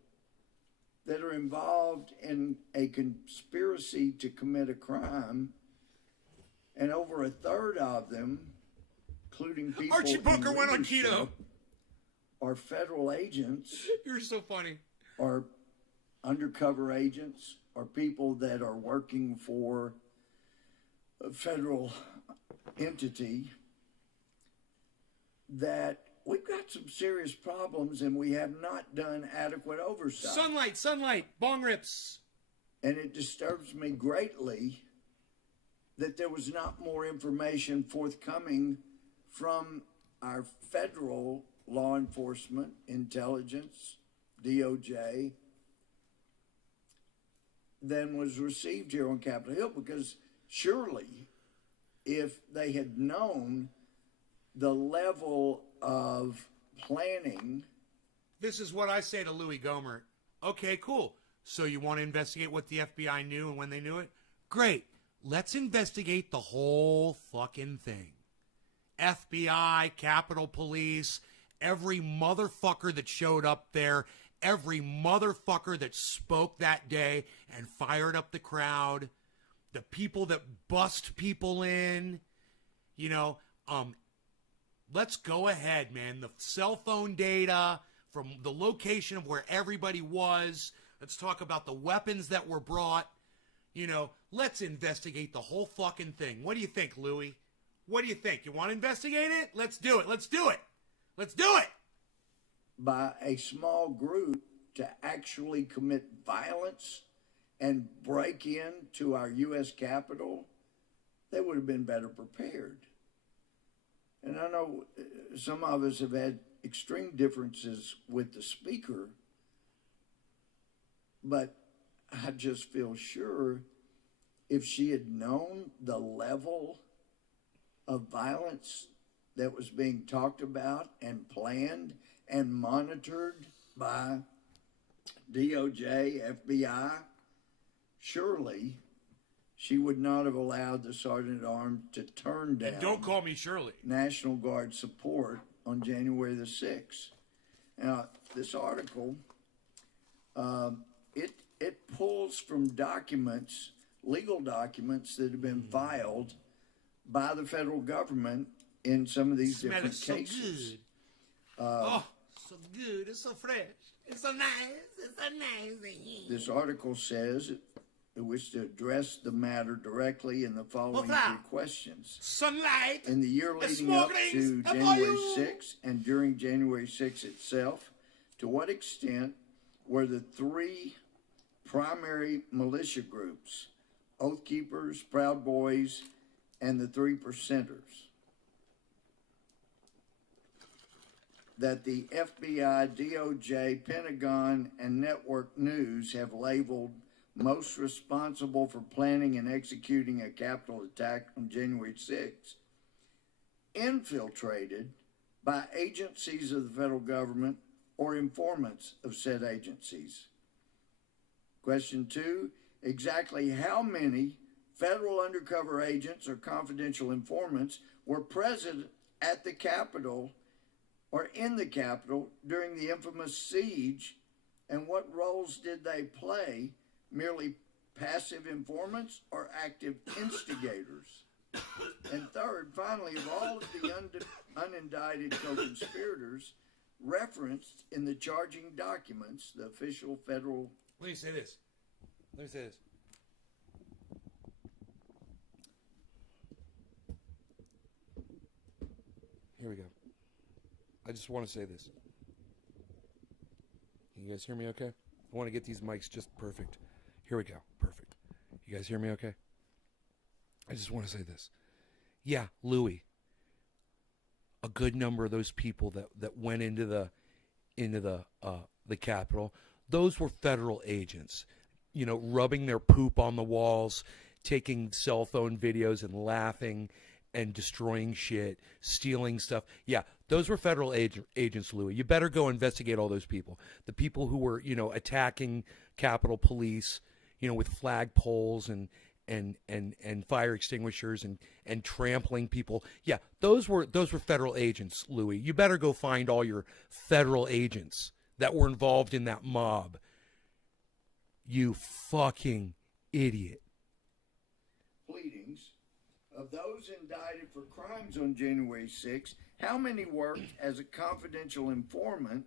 that are involved in a conspiracy to commit a crime, and over a third of them, including people Archie Bunker went on keto. Are federal agents. You're so funny. Or undercover agents, or people that are working for a federal entity, that we've got some serious problems and we have not done adequate oversight. Sunlight, bong rips. And it disturbs me greatly that there was not more information forthcoming from our federal law enforcement, intelligence, DOJ, than was received here on Capitol Hill, because surely if they had known the level of planning. This is what I say to Louis Gohmert. Okay, cool. So you want to investigate what the FBI knew and when they knew it? Great. Let's investigate the whole fucking thing. FBI, Capitol Police, every motherfucker that showed up there, every motherfucker that spoke that day and fired up the crowd, the people that bust people in, let's go ahead, man. The cell phone data from the location of where everybody was. Let's talk about the weapons that were brought. Let's investigate the whole fucking thing. What do you think, Louis? What do you think? You want to investigate it? Let's do it. Let's do it. Let's do it. By a small group to actually commit violence and break into our U.S. Capitol, they would have been better prepared. And I know some of us have had extreme differences with the speaker, but I just feel sure if she had known the level of violence that was being talked about and planned and monitored by DOJ, FBI, surely she would not have allowed the Sergeant at Arms to turn down. And don't call me Shirley. National Guard support on January the 6th. Now, this article, it pulls from documents, legal documents that have been filed by the federal government in some of these different cases. So good. It's so fresh. It's so nice. It's so nice. This article says it wishes to address the matter directly in the following three questions. Sunlight. In the year leading up to January 6th and during January 6th itself, to what extent were the three primary militia groups, Oath Keepers, Proud Boys, and the 3%ers, that the FBI, DOJ, Pentagon, and Network News have labeled most responsible for planning and executing a Capitol attack on January 6th, infiltrated by agencies of the federal government or informants of said agencies? Question 2, exactly how many federal undercover agents or confidential informants were present at the Capitol or in the Capitol during the infamous siege, and what roles did they play? Merely passive informants or active instigators? And third, finally, of all of the unindicted co-conspirators referenced in the charging documents, the official federal... Let me say this. Here we go. I just want to say this. Can you guys hear me okay? I want to get these mics just perfect. Here we go. Perfect. You guys hear me okay? I just want to say this. Yeah, Louis. A good number of those people that went into the Capitol, those were federal agents. You know, rubbing their poop on the walls, taking cell phone videos and laughing and destroying shit, stealing stuff. Yeah, those were federal agents, Louis. You better go investigate all those people. The people who were, you know, attacking Capitol Police, you know, with flagpoles and fire extinguishers and trampling people. Yeah, those were federal agents, Louis. You better go find all your federal agents that were involved in that mob. You fucking idiot. Pleadings of those indicted for crimes on January 6th, how many worked as a confidential informant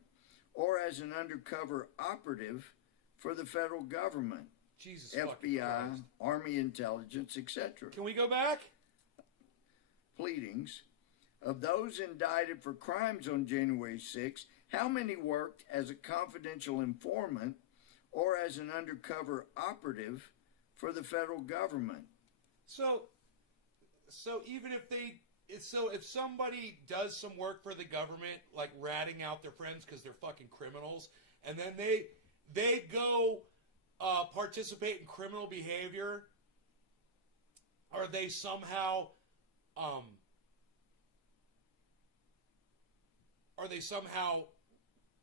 or as an undercover operative for the federal government? Jesus, FBI, Army intelligence, etc. Can we go back? Pleadings of those indicted for crimes on January 6th, how many worked as a confidential informant or as an undercover operative for the federal government? So even if somebody does some work for the government, like ratting out their friends because they're fucking criminals, and then they go participate in criminal behavior, are they somehow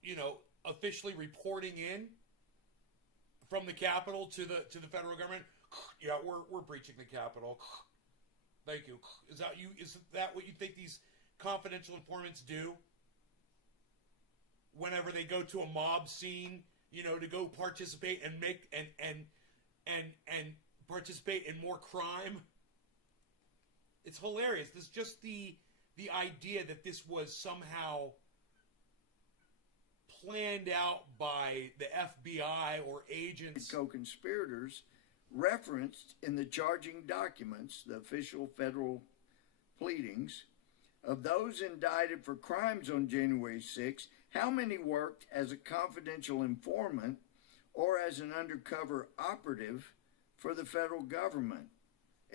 you know, officially reporting in from the Capitol to the federal government? Yeah, we're breaching the Capitol. Thank you. Is that what you think these confidential informants do? Whenever they go to a mob scene, you know, to go participate and make and participate in more crime. It's hilarious. This just the idea that this was somehow planned out by the FBI or agents. Co-conspirators referenced in the charging documents, the official federal pleadings, of those indicted for crimes on January 6th, how many worked as a confidential informant or as an undercover operative for the federal government,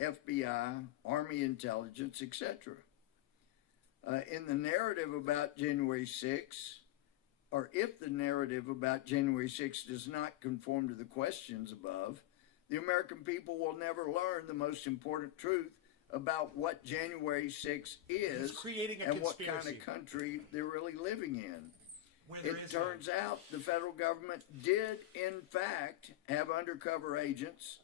FBI, Army intelligence, etc. In the narrative about January 6th, or if the narrative about January 6th does not conform to the questions above, the American people will never learn the most important truth about what January 6th is and what kind of country they're really living in. It turns out the federal government did, in fact, have undercover agents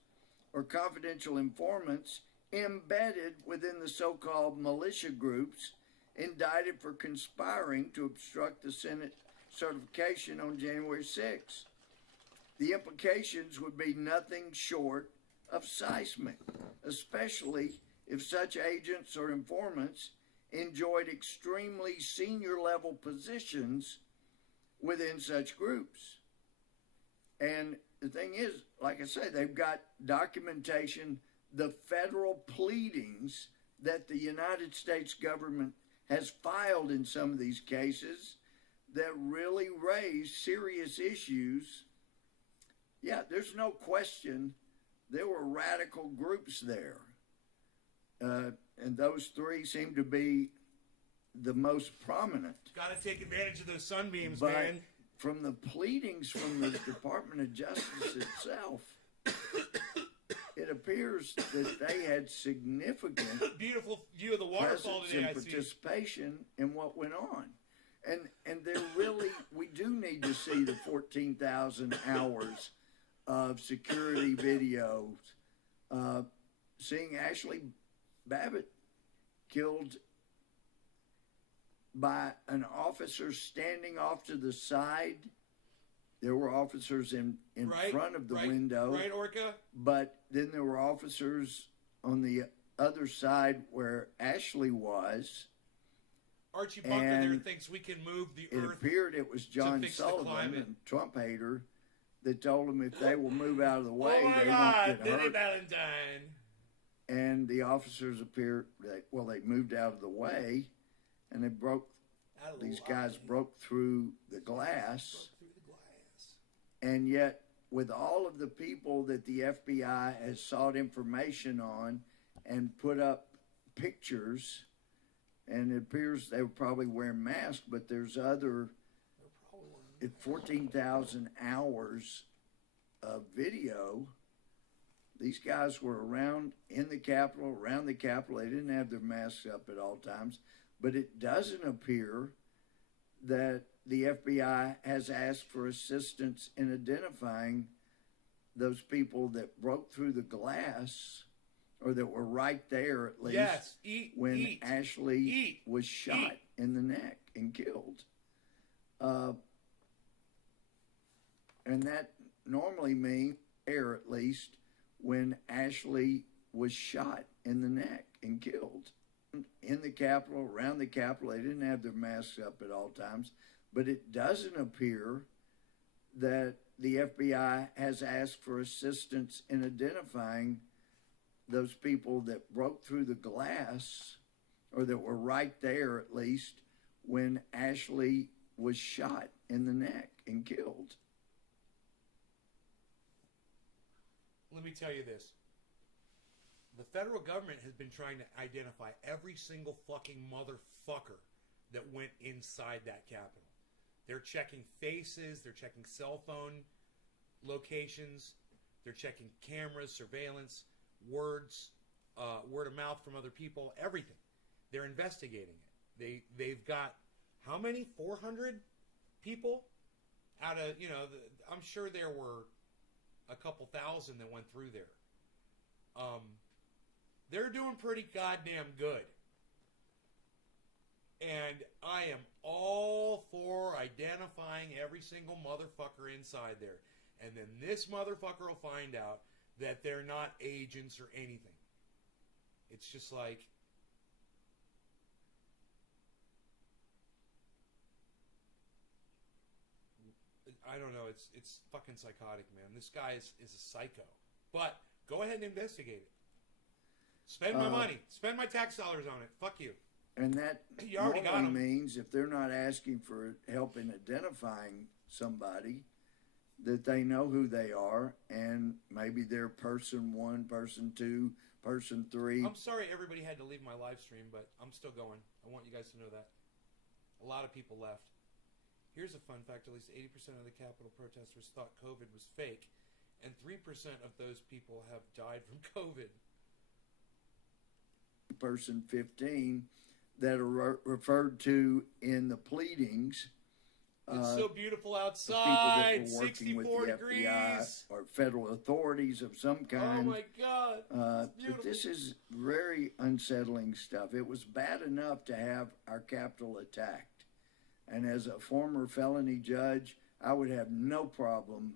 or confidential informants embedded within the so-called militia groups indicted for conspiring to obstruct the Senate certification on January 6th. The implications would be nothing short of seismic, especially if such agents or informants enjoyed extremely senior level positions within such groups. And the thing is, like I say, they've got documentation, the federal pleadings that the United States government has filed in some of these cases that really raise serious issues. Yeah, there's no question there were radical groups there. And those three seem to be the most prominent. Got to take advantage of those sunbeams, but man. From the pleadings from the Department of Justice itself, it appears that they had significant beautiful view of the waterfall today. And participation in what went on. And there really, we do need to see the 14,000 hours of security videos seeing Ashley Babbitt killed by an officer standing off to the side. There were officers in front of the window. Right, Orca? But then there were officers on the other side where Ashley was. Archie Bunker there thinks we can move the It earth. appeared it was John Sullivan, a Trump hater, that told him if they will move out of the way, Oh my they God, won't get Billy hurt. Valentine. And the officers appeared, they moved out of the way, and these guys broke through the glass. And yet, with all of the people that the FBI has sought information on and put up pictures, and it appears they were probably wearing masks, but there's other 14,000 hours of video. These guys were around the Capitol. They didn't have their masks up at all times. But it doesn't appear that the FBI has asked for assistance in identifying those people that broke through the glass, or that were right there at least, Yes, when Ashley was shot in the neck and killed. And that normally means there at least when Ashley was shot in the neck and killed. In the Capitol, around the Capitol, they didn't have their masks up at all times. But it doesn't appear that the FBI has asked for assistance in identifying those people that broke through the glass, or that were right there at least, when Ashley was shot in the neck and killed. Let me tell you this. The federal government has been trying to identify every single fucking motherfucker that went inside that Capitol. They're checking faces, they're checking cell phone locations, they're checking cameras, surveillance, words, word of mouth from other people, everything. They're investigating it. They've got how many? 400 people out of, I'm sure there were a couple thousand that went through there. They're doing pretty goddamn good. And I am all for identifying every single motherfucker inside there. And then this motherfucker will find out that they're not agents or anything. It's just like, I don't know, it's fucking psychotic, man. This guy is a psycho. But go ahead and investigate it. Spend my money. Spend my tax dollars on it. Fuck you. And that You already got 'em. means if they're not asking for help in identifying somebody, that they know who they are, and maybe they're person 1, person 2, person 3. I'm sorry everybody had to leave my live stream, but I'm still going. I want you guys to know that. A lot of people left. Here's a fun fact. At least 80% of the Capitol protesters thought COVID was fake, and 3% of those people have died from COVID. Person 15 that are referred to in the pleadings. It's so beautiful People outside. that were working with 64 the degrees. FBI or federal authorities of some Oh kind. my God. It's But beautiful. this is very unsettling stuff. It was bad enough to have our Capitol attacked. And as a former felony judge, I would have no problem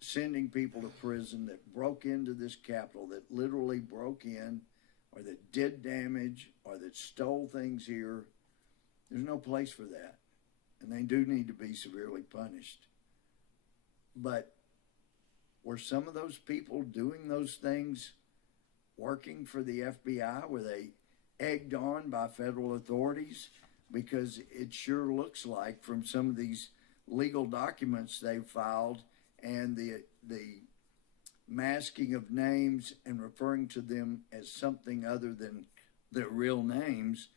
sending people to prison that broke into this Capitol, that literally broke in, or that did damage, or that stole things here. There's no place for that. And they do need to be severely punished. But were some of those people doing those things working for the FBI? Were they egged on by federal authorities? Because it sure looks like from some of these legal documents they filed and the masking of names and referring to them as something other than their real names,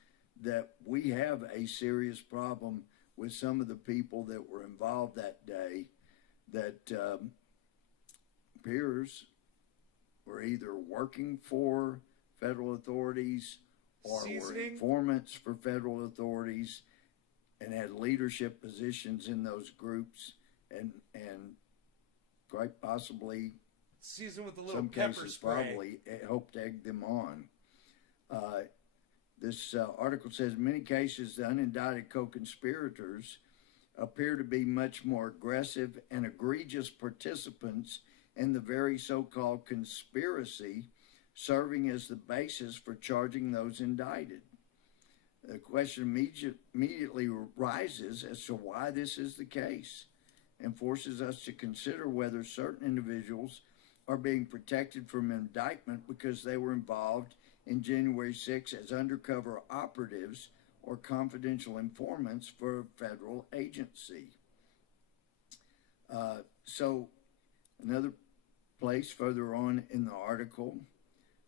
that we have a serious problem with some of the people that were involved that day that appears were either working for federal authorities or were Seasoning? informants for federal authorities and had leadership positions in those groups and quite possibly seasoned with a little some pepper cases spray. probably helped egg them on. This article says in many cases the unindicted co-conspirators appear to be much more aggressive and egregious participants in the very so-called conspiracy, serving as the basis for charging those indicted. The question immediately rises as to why this is the case, and forces us to consider whether certain individuals are being protected from indictment because they were involved in January 6 as undercover operatives or confidential informants for a federal agency. So another place further on in the article,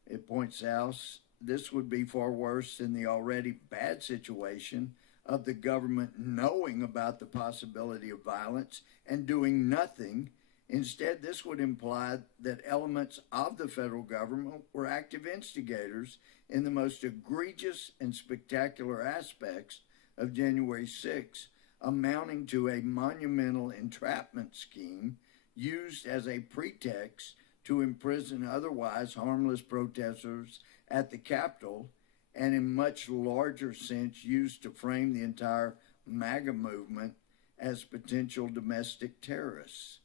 it points out this would be far worse than the already bad situation of the government knowing about the possibility of violence and doing nothing. Instead, this would imply that elements of the federal government were active instigators in the most egregious and spectacular aspects of January 6, amounting to a monumental entrapment scheme used as a pretext to imprison otherwise harmless protesters at the Capitol, and in much larger sense used to frame the entire MAGA movement as potential domestic terrorists.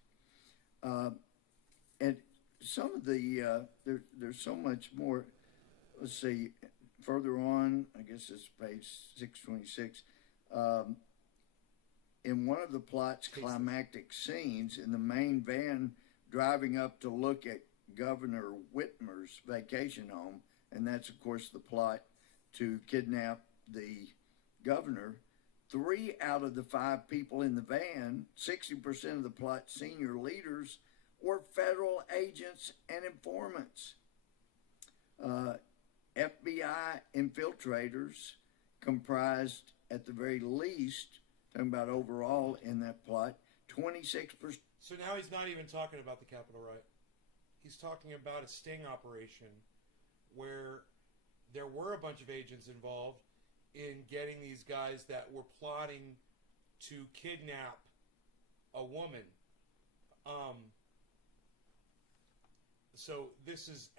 And some of the, there's so much more. Let's see, further on, I guess it's page 626. In one of the plot's climactic scenes, in the main van driving up to look at Governor Whitmer's vacation home, and that's, of course, the plot to kidnap the governor, 3 out of the 5 people in the van, 60% of the plot's senior leaders, were federal agents and informants. FBI infiltrators comprised, at the very least, talking about overall in that plot, 26%. So now he's not even talking about the Capitol riot. He's talking about a sting operation where there were a bunch of agents involved in getting these guys that were plotting to kidnap a woman. So this is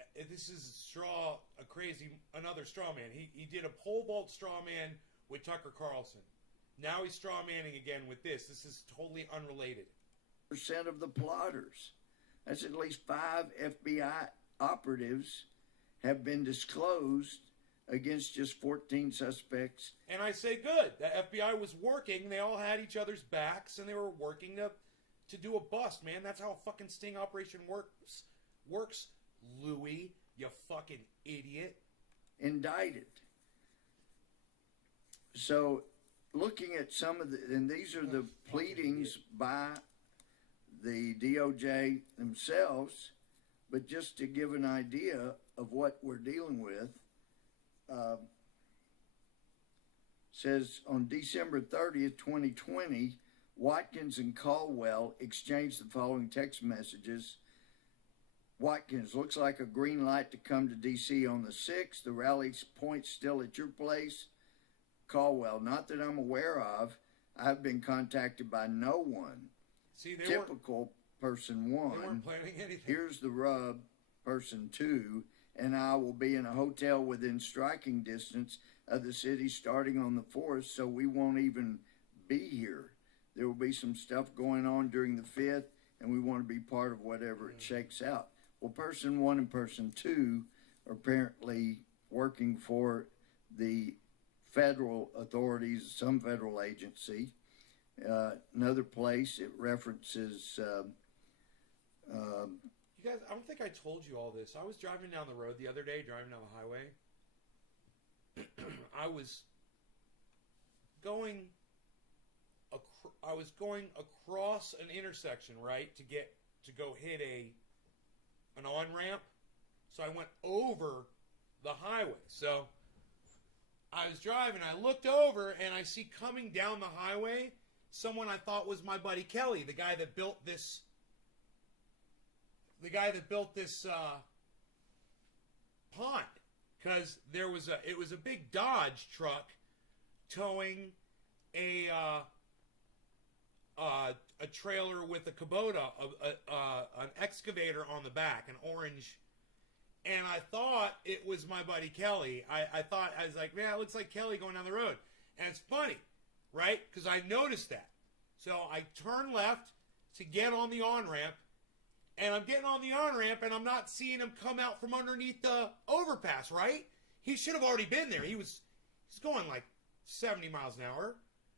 another straw man. He did a pole vault straw man with Tucker Carlson. Now he's straw manning again with this. This is totally unrelated. Percent of the plotters. That's at least 5 FBI operatives have been disclosed against just 14 suspects. And I say good. The FBI was working. They all had each other's backs, and they were working to do a bust, man. That's how a fucking sting operation works, Louis, you fucking idiot. Indicted. So, looking at some of the, and these are the pleadings by the DOJ themselves, but just to give an idea of what we're dealing with, says on December 30th, 2020, Watkins and Caldwell exchanged the following text messages. Watkins, looks like a green light to come to D.C. on the 6th. The rally point still at your place. Caldwell, not that I'm aware of. I've been contacted by no one. See, Typical person 1. They weren't planning anything. Here's the rub, person 2. And I will be in a hotel within striking distance of the city starting on the 4th, so we won't even be here. There will be some stuff going on during the 5th, and we want to be part of whatever it shakes out. Well, person 1 and person 2 are apparently working for the federal authorities, some federal agency. Another place, it references... you guys, I don't think I told you all this. I was driving down the road the other day, driving down the highway. I was going across an intersection, right, to go hit an on-ramp. So I went over the highway. So I was driving, I looked over, and I see coming down the highway someone I thought was my buddy Kelly, the guy that built this pond, because it was a big Dodge truck towing a a trailer with a Kubota, an excavator on the back, an orange. And I thought it was my buddy Kelly. I was like, man, it looks like Kelly going down the road. And it's funny, right? Because I noticed that. So I turn left to get on the on-ramp. And I'm getting on the on-ramp, and I'm not seeing him come out from underneath the overpass, right? He should have already been there. He's going like 70 miles an hour,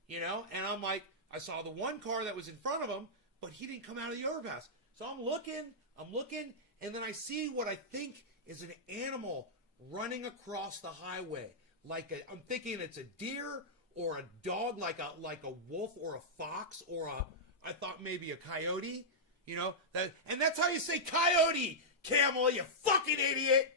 you know? And I'm like, I saw the one car that was in front of him, but he didn't come out of the overpass. So I'm looking, and then I see what I think is an animal running across the highway. I'm thinking it's a deer or a dog, like a wolf or a fox or I thought maybe a coyote, you know? And that's how you say coyote, Camel, you fucking idiot!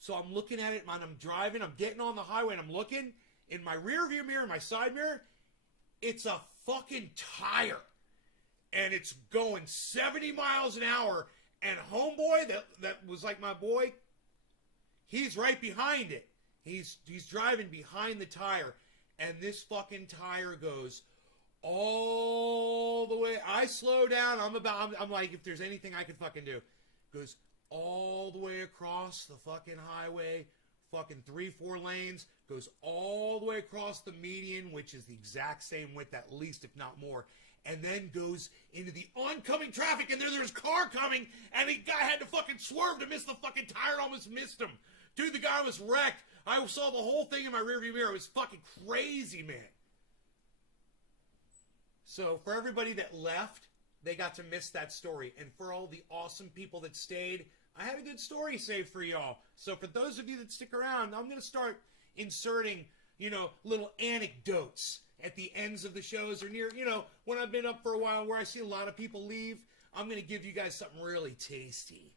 So I'm looking at it, man. I'm driving. I'm getting on the highway, and I'm looking in my rear view mirror, my side mirror. It's a fucking tire, and it's going 70 miles an hour. And homeboy, that was like my boy, he's right behind it. He's driving behind the tire, and this fucking tire goes all the way. I slow down. I'm like, if there's anything I could fucking do, goes all the way across the fucking highway, fucking 3-4 lanes, goes all the way across the median, which is the exact same width, at least, if not more, and then goes into the oncoming traffic, and there's a car coming, and the guy had to fucking swerve to miss the fucking tire, almost missed him. Dude, the guy was wrecked. I saw the whole thing in my rearview mirror. It was fucking crazy, man. So, for everybody that left, they got to miss that story. And for all the awesome people that stayed, I had a good story saved for y'all. So for those of you that stick around, I'm going to start inserting, little anecdotes at the ends of the shows or near, when I've been up for a while where I see a lot of people leave. I'm going to give you guys something really tasty.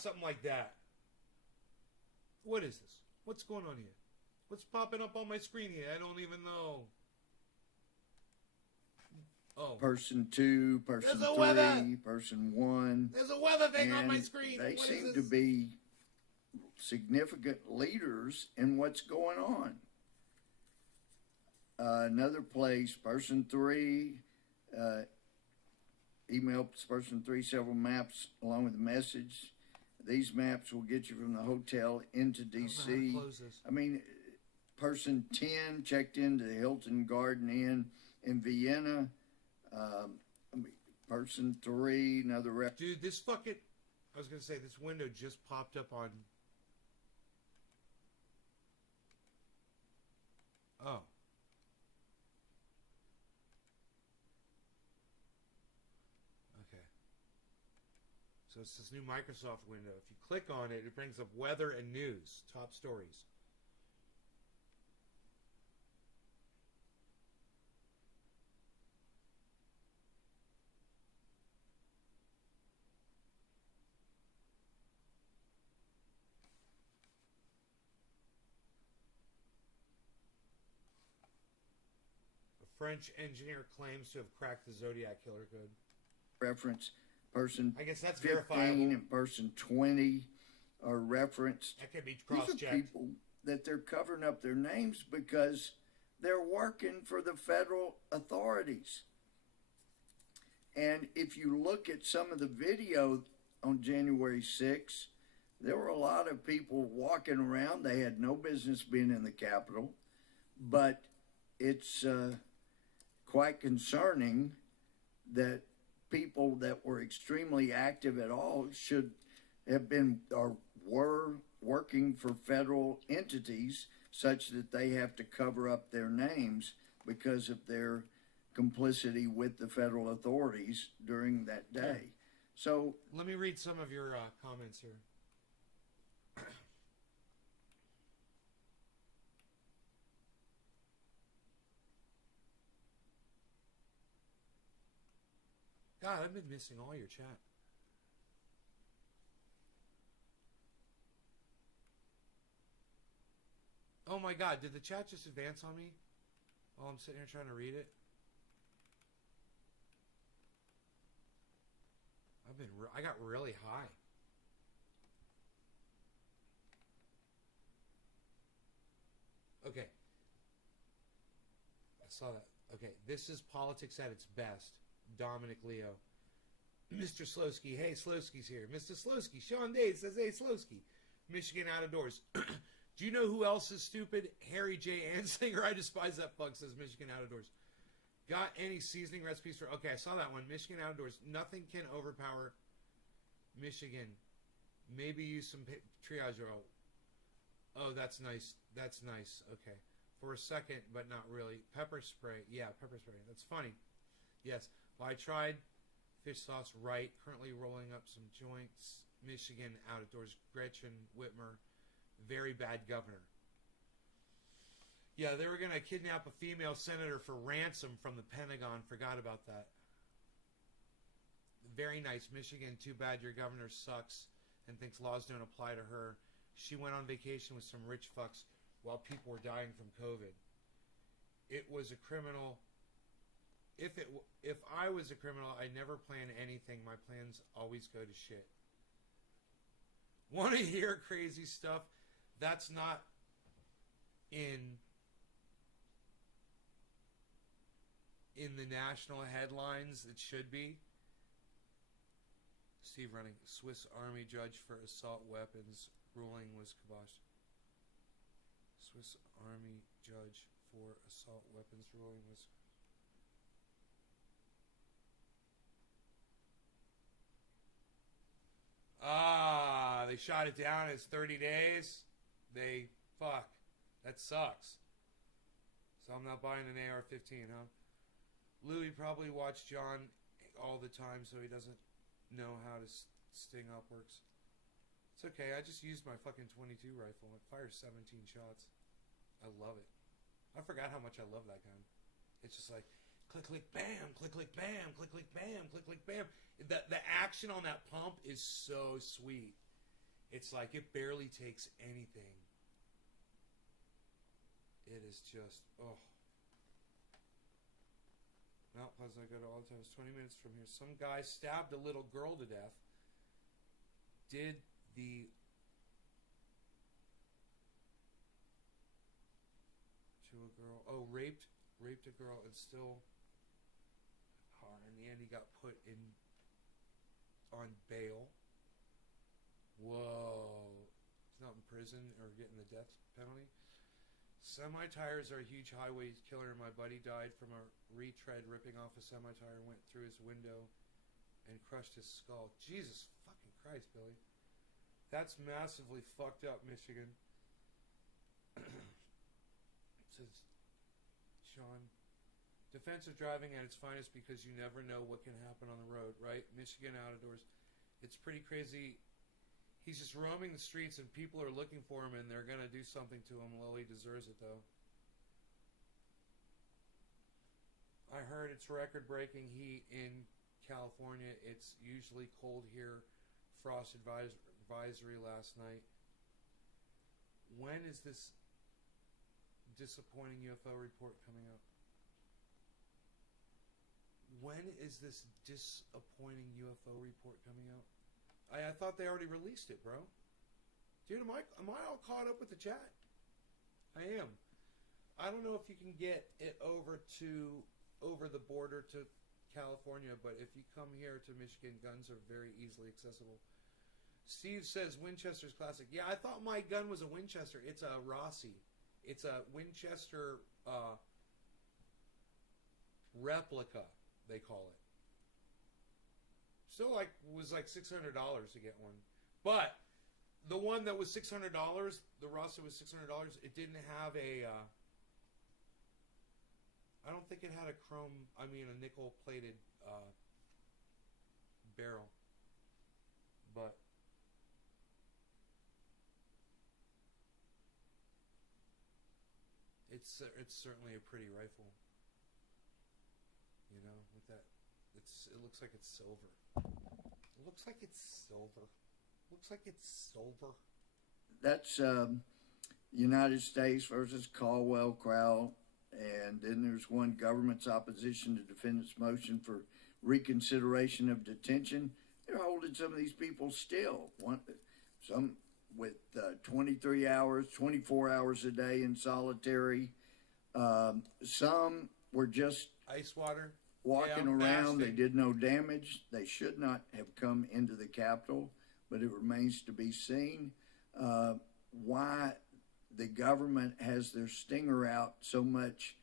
Something like that. What is this? What's going on here? What's popping up on my screen here? I don't even know. Oh. Person 2, person 3, weather. person 1. There's a weather thing on my screen. They What seem is to this? be significant leaders in what's going on. Another place, person 3, email person 3 several maps along with a message. These maps will get you from the hotel into D.C. I don't know how to close this. I mean, person 10 checked into the Hilton Garden Inn in Vienna. Person 3, another rep. Dude, this fucking... I was going to say, this window just popped up on... Oh. Okay. So it's this new Microsoft window. If you click on it, it brings up weather and news, top stories. French engineer claims to have cracked the Zodiac killer code. Reference person I guess that's 15 verifiable. and person 20 are referenced. That could be These are cross-checked. people that they're covering up their names because they're working for the federal authorities. And if you look at some of the video on January 6th, there were a lot of people walking around. They had no business being in the Capitol, but it's quite concerning that people that were extremely active at all should have been or were working for federal entities such that they have to cover up their names because of their complicity with the federal authorities during that day. So let me read some of your comments here. God, I've been missing all your chat. Oh my God, did the chat just advance on me while I'm sitting here trying to read it? I got really high. Okay, saw that. Okay, this is politics at its best. Dominic Leo. Mr. Slowski. Hey, Slowski's here. Mr. Slowski. Sean Day says, hey, Slowski. Michigan out of doors. Do you know who else is stupid? Harry J. Anslinger. I despise that fuck, says Michigan out of doors. Got any seasoning recipes for... Okay, I saw that one. Michigan out of doors. Nothing can overpower Michigan. Maybe use some triage oil. Oh, that's nice. That's nice. Okay. For a second, but not really. Pepper spray. Yeah, pepper spray. That's funny. Yes. Well, I tried fish sauce right. Currently rolling up some joints. Michigan out of doors. Gretchen Whitmer. Very bad governor. Yeah, they were going to kidnap a female senator for ransom from the Pentagon. Forgot about that. Very nice. Michigan, too bad your governor sucks and thinks laws don't apply to her. She went on vacation with some rich fucks while people were dying from COVID. It was a criminal. If I was a criminal, I'd never plan anything. My plans always go to shit. Want to hear crazy stuff? That's not in the national headlines. It should be. Steve running. Swiss Army judge for assault weapons ruling was kiboshed. Swiss Army judge for assault weapons ruling was... they shot it down. It's 30 days. Fuck. That sucks. So I'm not buying an AR-15, huh? Louis probably watched John all the time, so he doesn't know how to sting up works. It's okay. I just used my fucking 22 rifle. It fires 17 shots. I love it. I forgot how much I love that gun. It's just like click, click, bam, click, click, bam, click, click, bam, click, click, bam. The action on that pump is so sweet. It's like it barely takes anything. It is just, oh. Mount Pleasant, I go to all the time. It's 20 minutes from here. Some guy stabbed a little girl to death. Did the... to a girl. Oh, raped a girl and still... Oh, in the end, he got put in... on bail. Whoa. He's not in prison or getting the death penalty. Semi-tires are a huge highway killer. My buddy died from a retread ripping off a semi-tire, went through his window and crushed his skull. Jesus fucking Christ, Billy. That's massively fucked up, Michigan. Says Sean. Defensive driving at its finest because you never know what can happen on the road, right? Michigan out of doors. It's pretty crazy. He's just roaming the streets and people are looking for him and they're going to do something to him. Well, he deserves it, though. I heard it's record-breaking heat in California. It's usually cold here. Frost advisory last night. When is this disappointing UFO report coming out? When is this disappointing UFO report coming out? I thought they already released it, bro. Dude, am I all caught up with the chat? I am. I don't know if you can get it over the border to California, but if you come here to Michigan, guns are very easily accessible. Steve says Winchester's classic. Yeah, I thought my gun was a Winchester. It's a Rossi. It's a Winchester replica, they call it. Still was like $600 to get one. But the one that was $600, the Rossi was $600, it didn't have a I don't think it had a nickel plated barrel. But it's certainly a pretty rifle. You know, with that it looks like it's silver. It looks like it's silver. Looks like it's silver. That's United States versus Caldwell Crowell. And then there's one, government's opposition to defendant's motion for reconsideration of detention. They're holding some of these people still. Some with 23 hours, 24 hours a day in solitary. Some were just Ice water. walking I'm around. They fasting. did no damage. They should not have come into the Capitol, but it remains to be seen why the government has their stinger out so much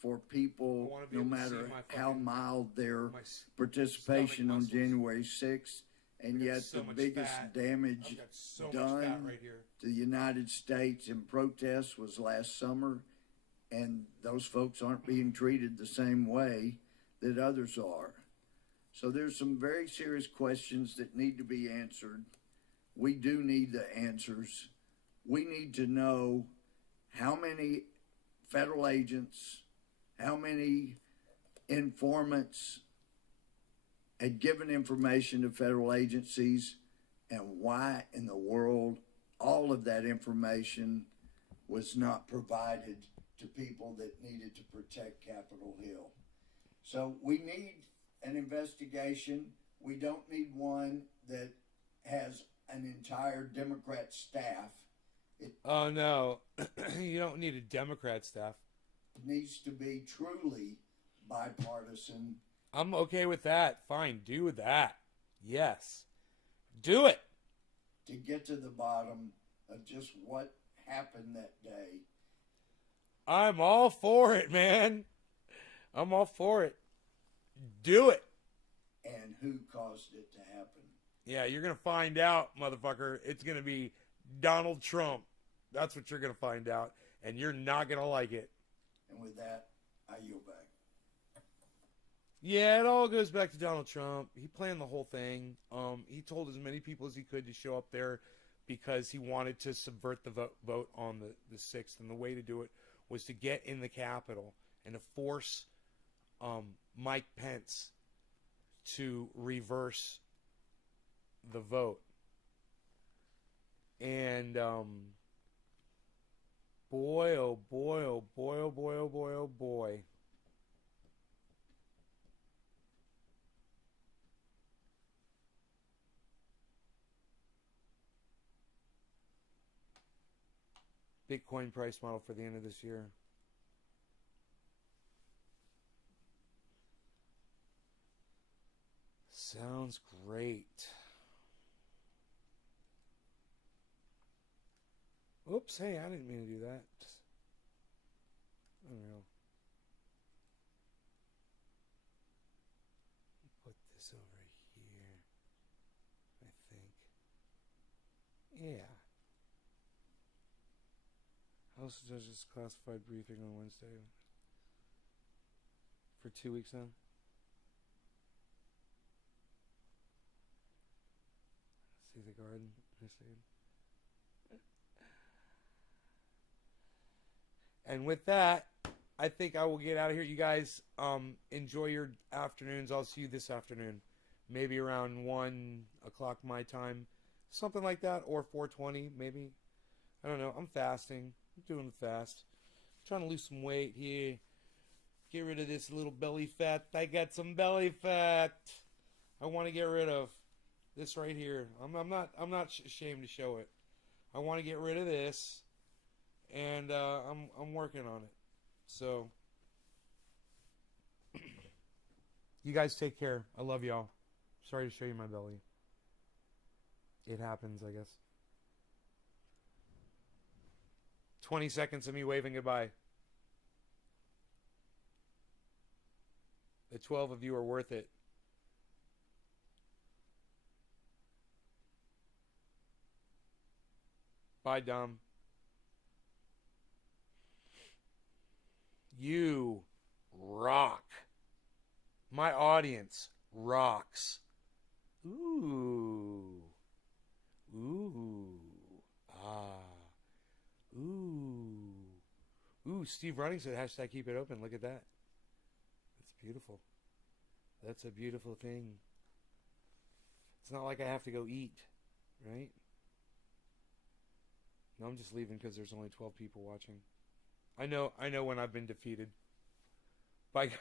for I people, wanna be no able to see matter my how fucking- mild their my participation stomach on muscles. January 6th, and got yet so the much biggest fat. damage I've got so much done fat right here. to the United States in protests was last summer, and those folks aren't being treated the same way that others are. So there's some very serious questions that need to be answered. We do need the answers. We need to know how many federal agents, how many informants had given information to federal agencies, and why in the world all of that information was not provided to people that needed to protect Capitol Hill. So we need an investigation. We don't need one that has an entire Democrat staff. It Oh no, you don't need a Democrat staff. needs to be truly bipartisan. I'm okay with that. Fine, do that. Yes, do it. To get to the bottom of just what happened that day. I'm all for it, man. I'm all for it. Do it. And who caused it to happen. Yeah, you're gonna find out, motherfucker. It's gonna be Donald Trump. That's what you're gonna find out, and you're not gonna like it. And with that, I yield back. Yeah, it all goes back to Donald Trump. He planned the whole thing. He told as many people as he could to show up there because he wanted to subvert the vote on the 6th. And the way to do it was to get in the Capitol and to force Mike Pence to reverse the vote. And boy, oh boy, oh boy, oh boy, oh boy, oh boy. Bitcoin price model for the end of this year. Sounds great. Oops, hey, I didn't mean to do that. Unreal. Put this over here, I think. Yeah. House of Judges classified briefing on Wednesday. For 2 weeks now. See the garden. I see. And with that, I think I will get out of here. You guys enjoy your afternoons. I'll see you this afternoon. Maybe around 1 o'clock my time. Something like that. Or 4:20 maybe. I don't know. I'm fasting. I'm doing the fast. I'm trying to lose some weight here. Get rid of this little belly fat. I got some belly fat. I want to get rid of this right here. I'm not ashamed to show it. I want to get rid of this, and I'm working on it. So you guys take care. I love y'all. Sorry to show you my belly. It happens, I guess. 20 seconds of me waving goodbye. The 12 of you are worth it. Bye, Dom. You rock. My audience rocks. Ooh. Ooh. Ah. Ooh. Ooh, Steve Running said hashtag keep it open. Look at that. That's beautiful. That's a beautiful thing. It's not like I have to go eat, right? No, I'm just leaving because there's only 12 people watching. I know when I've been defeated. Bye, guys.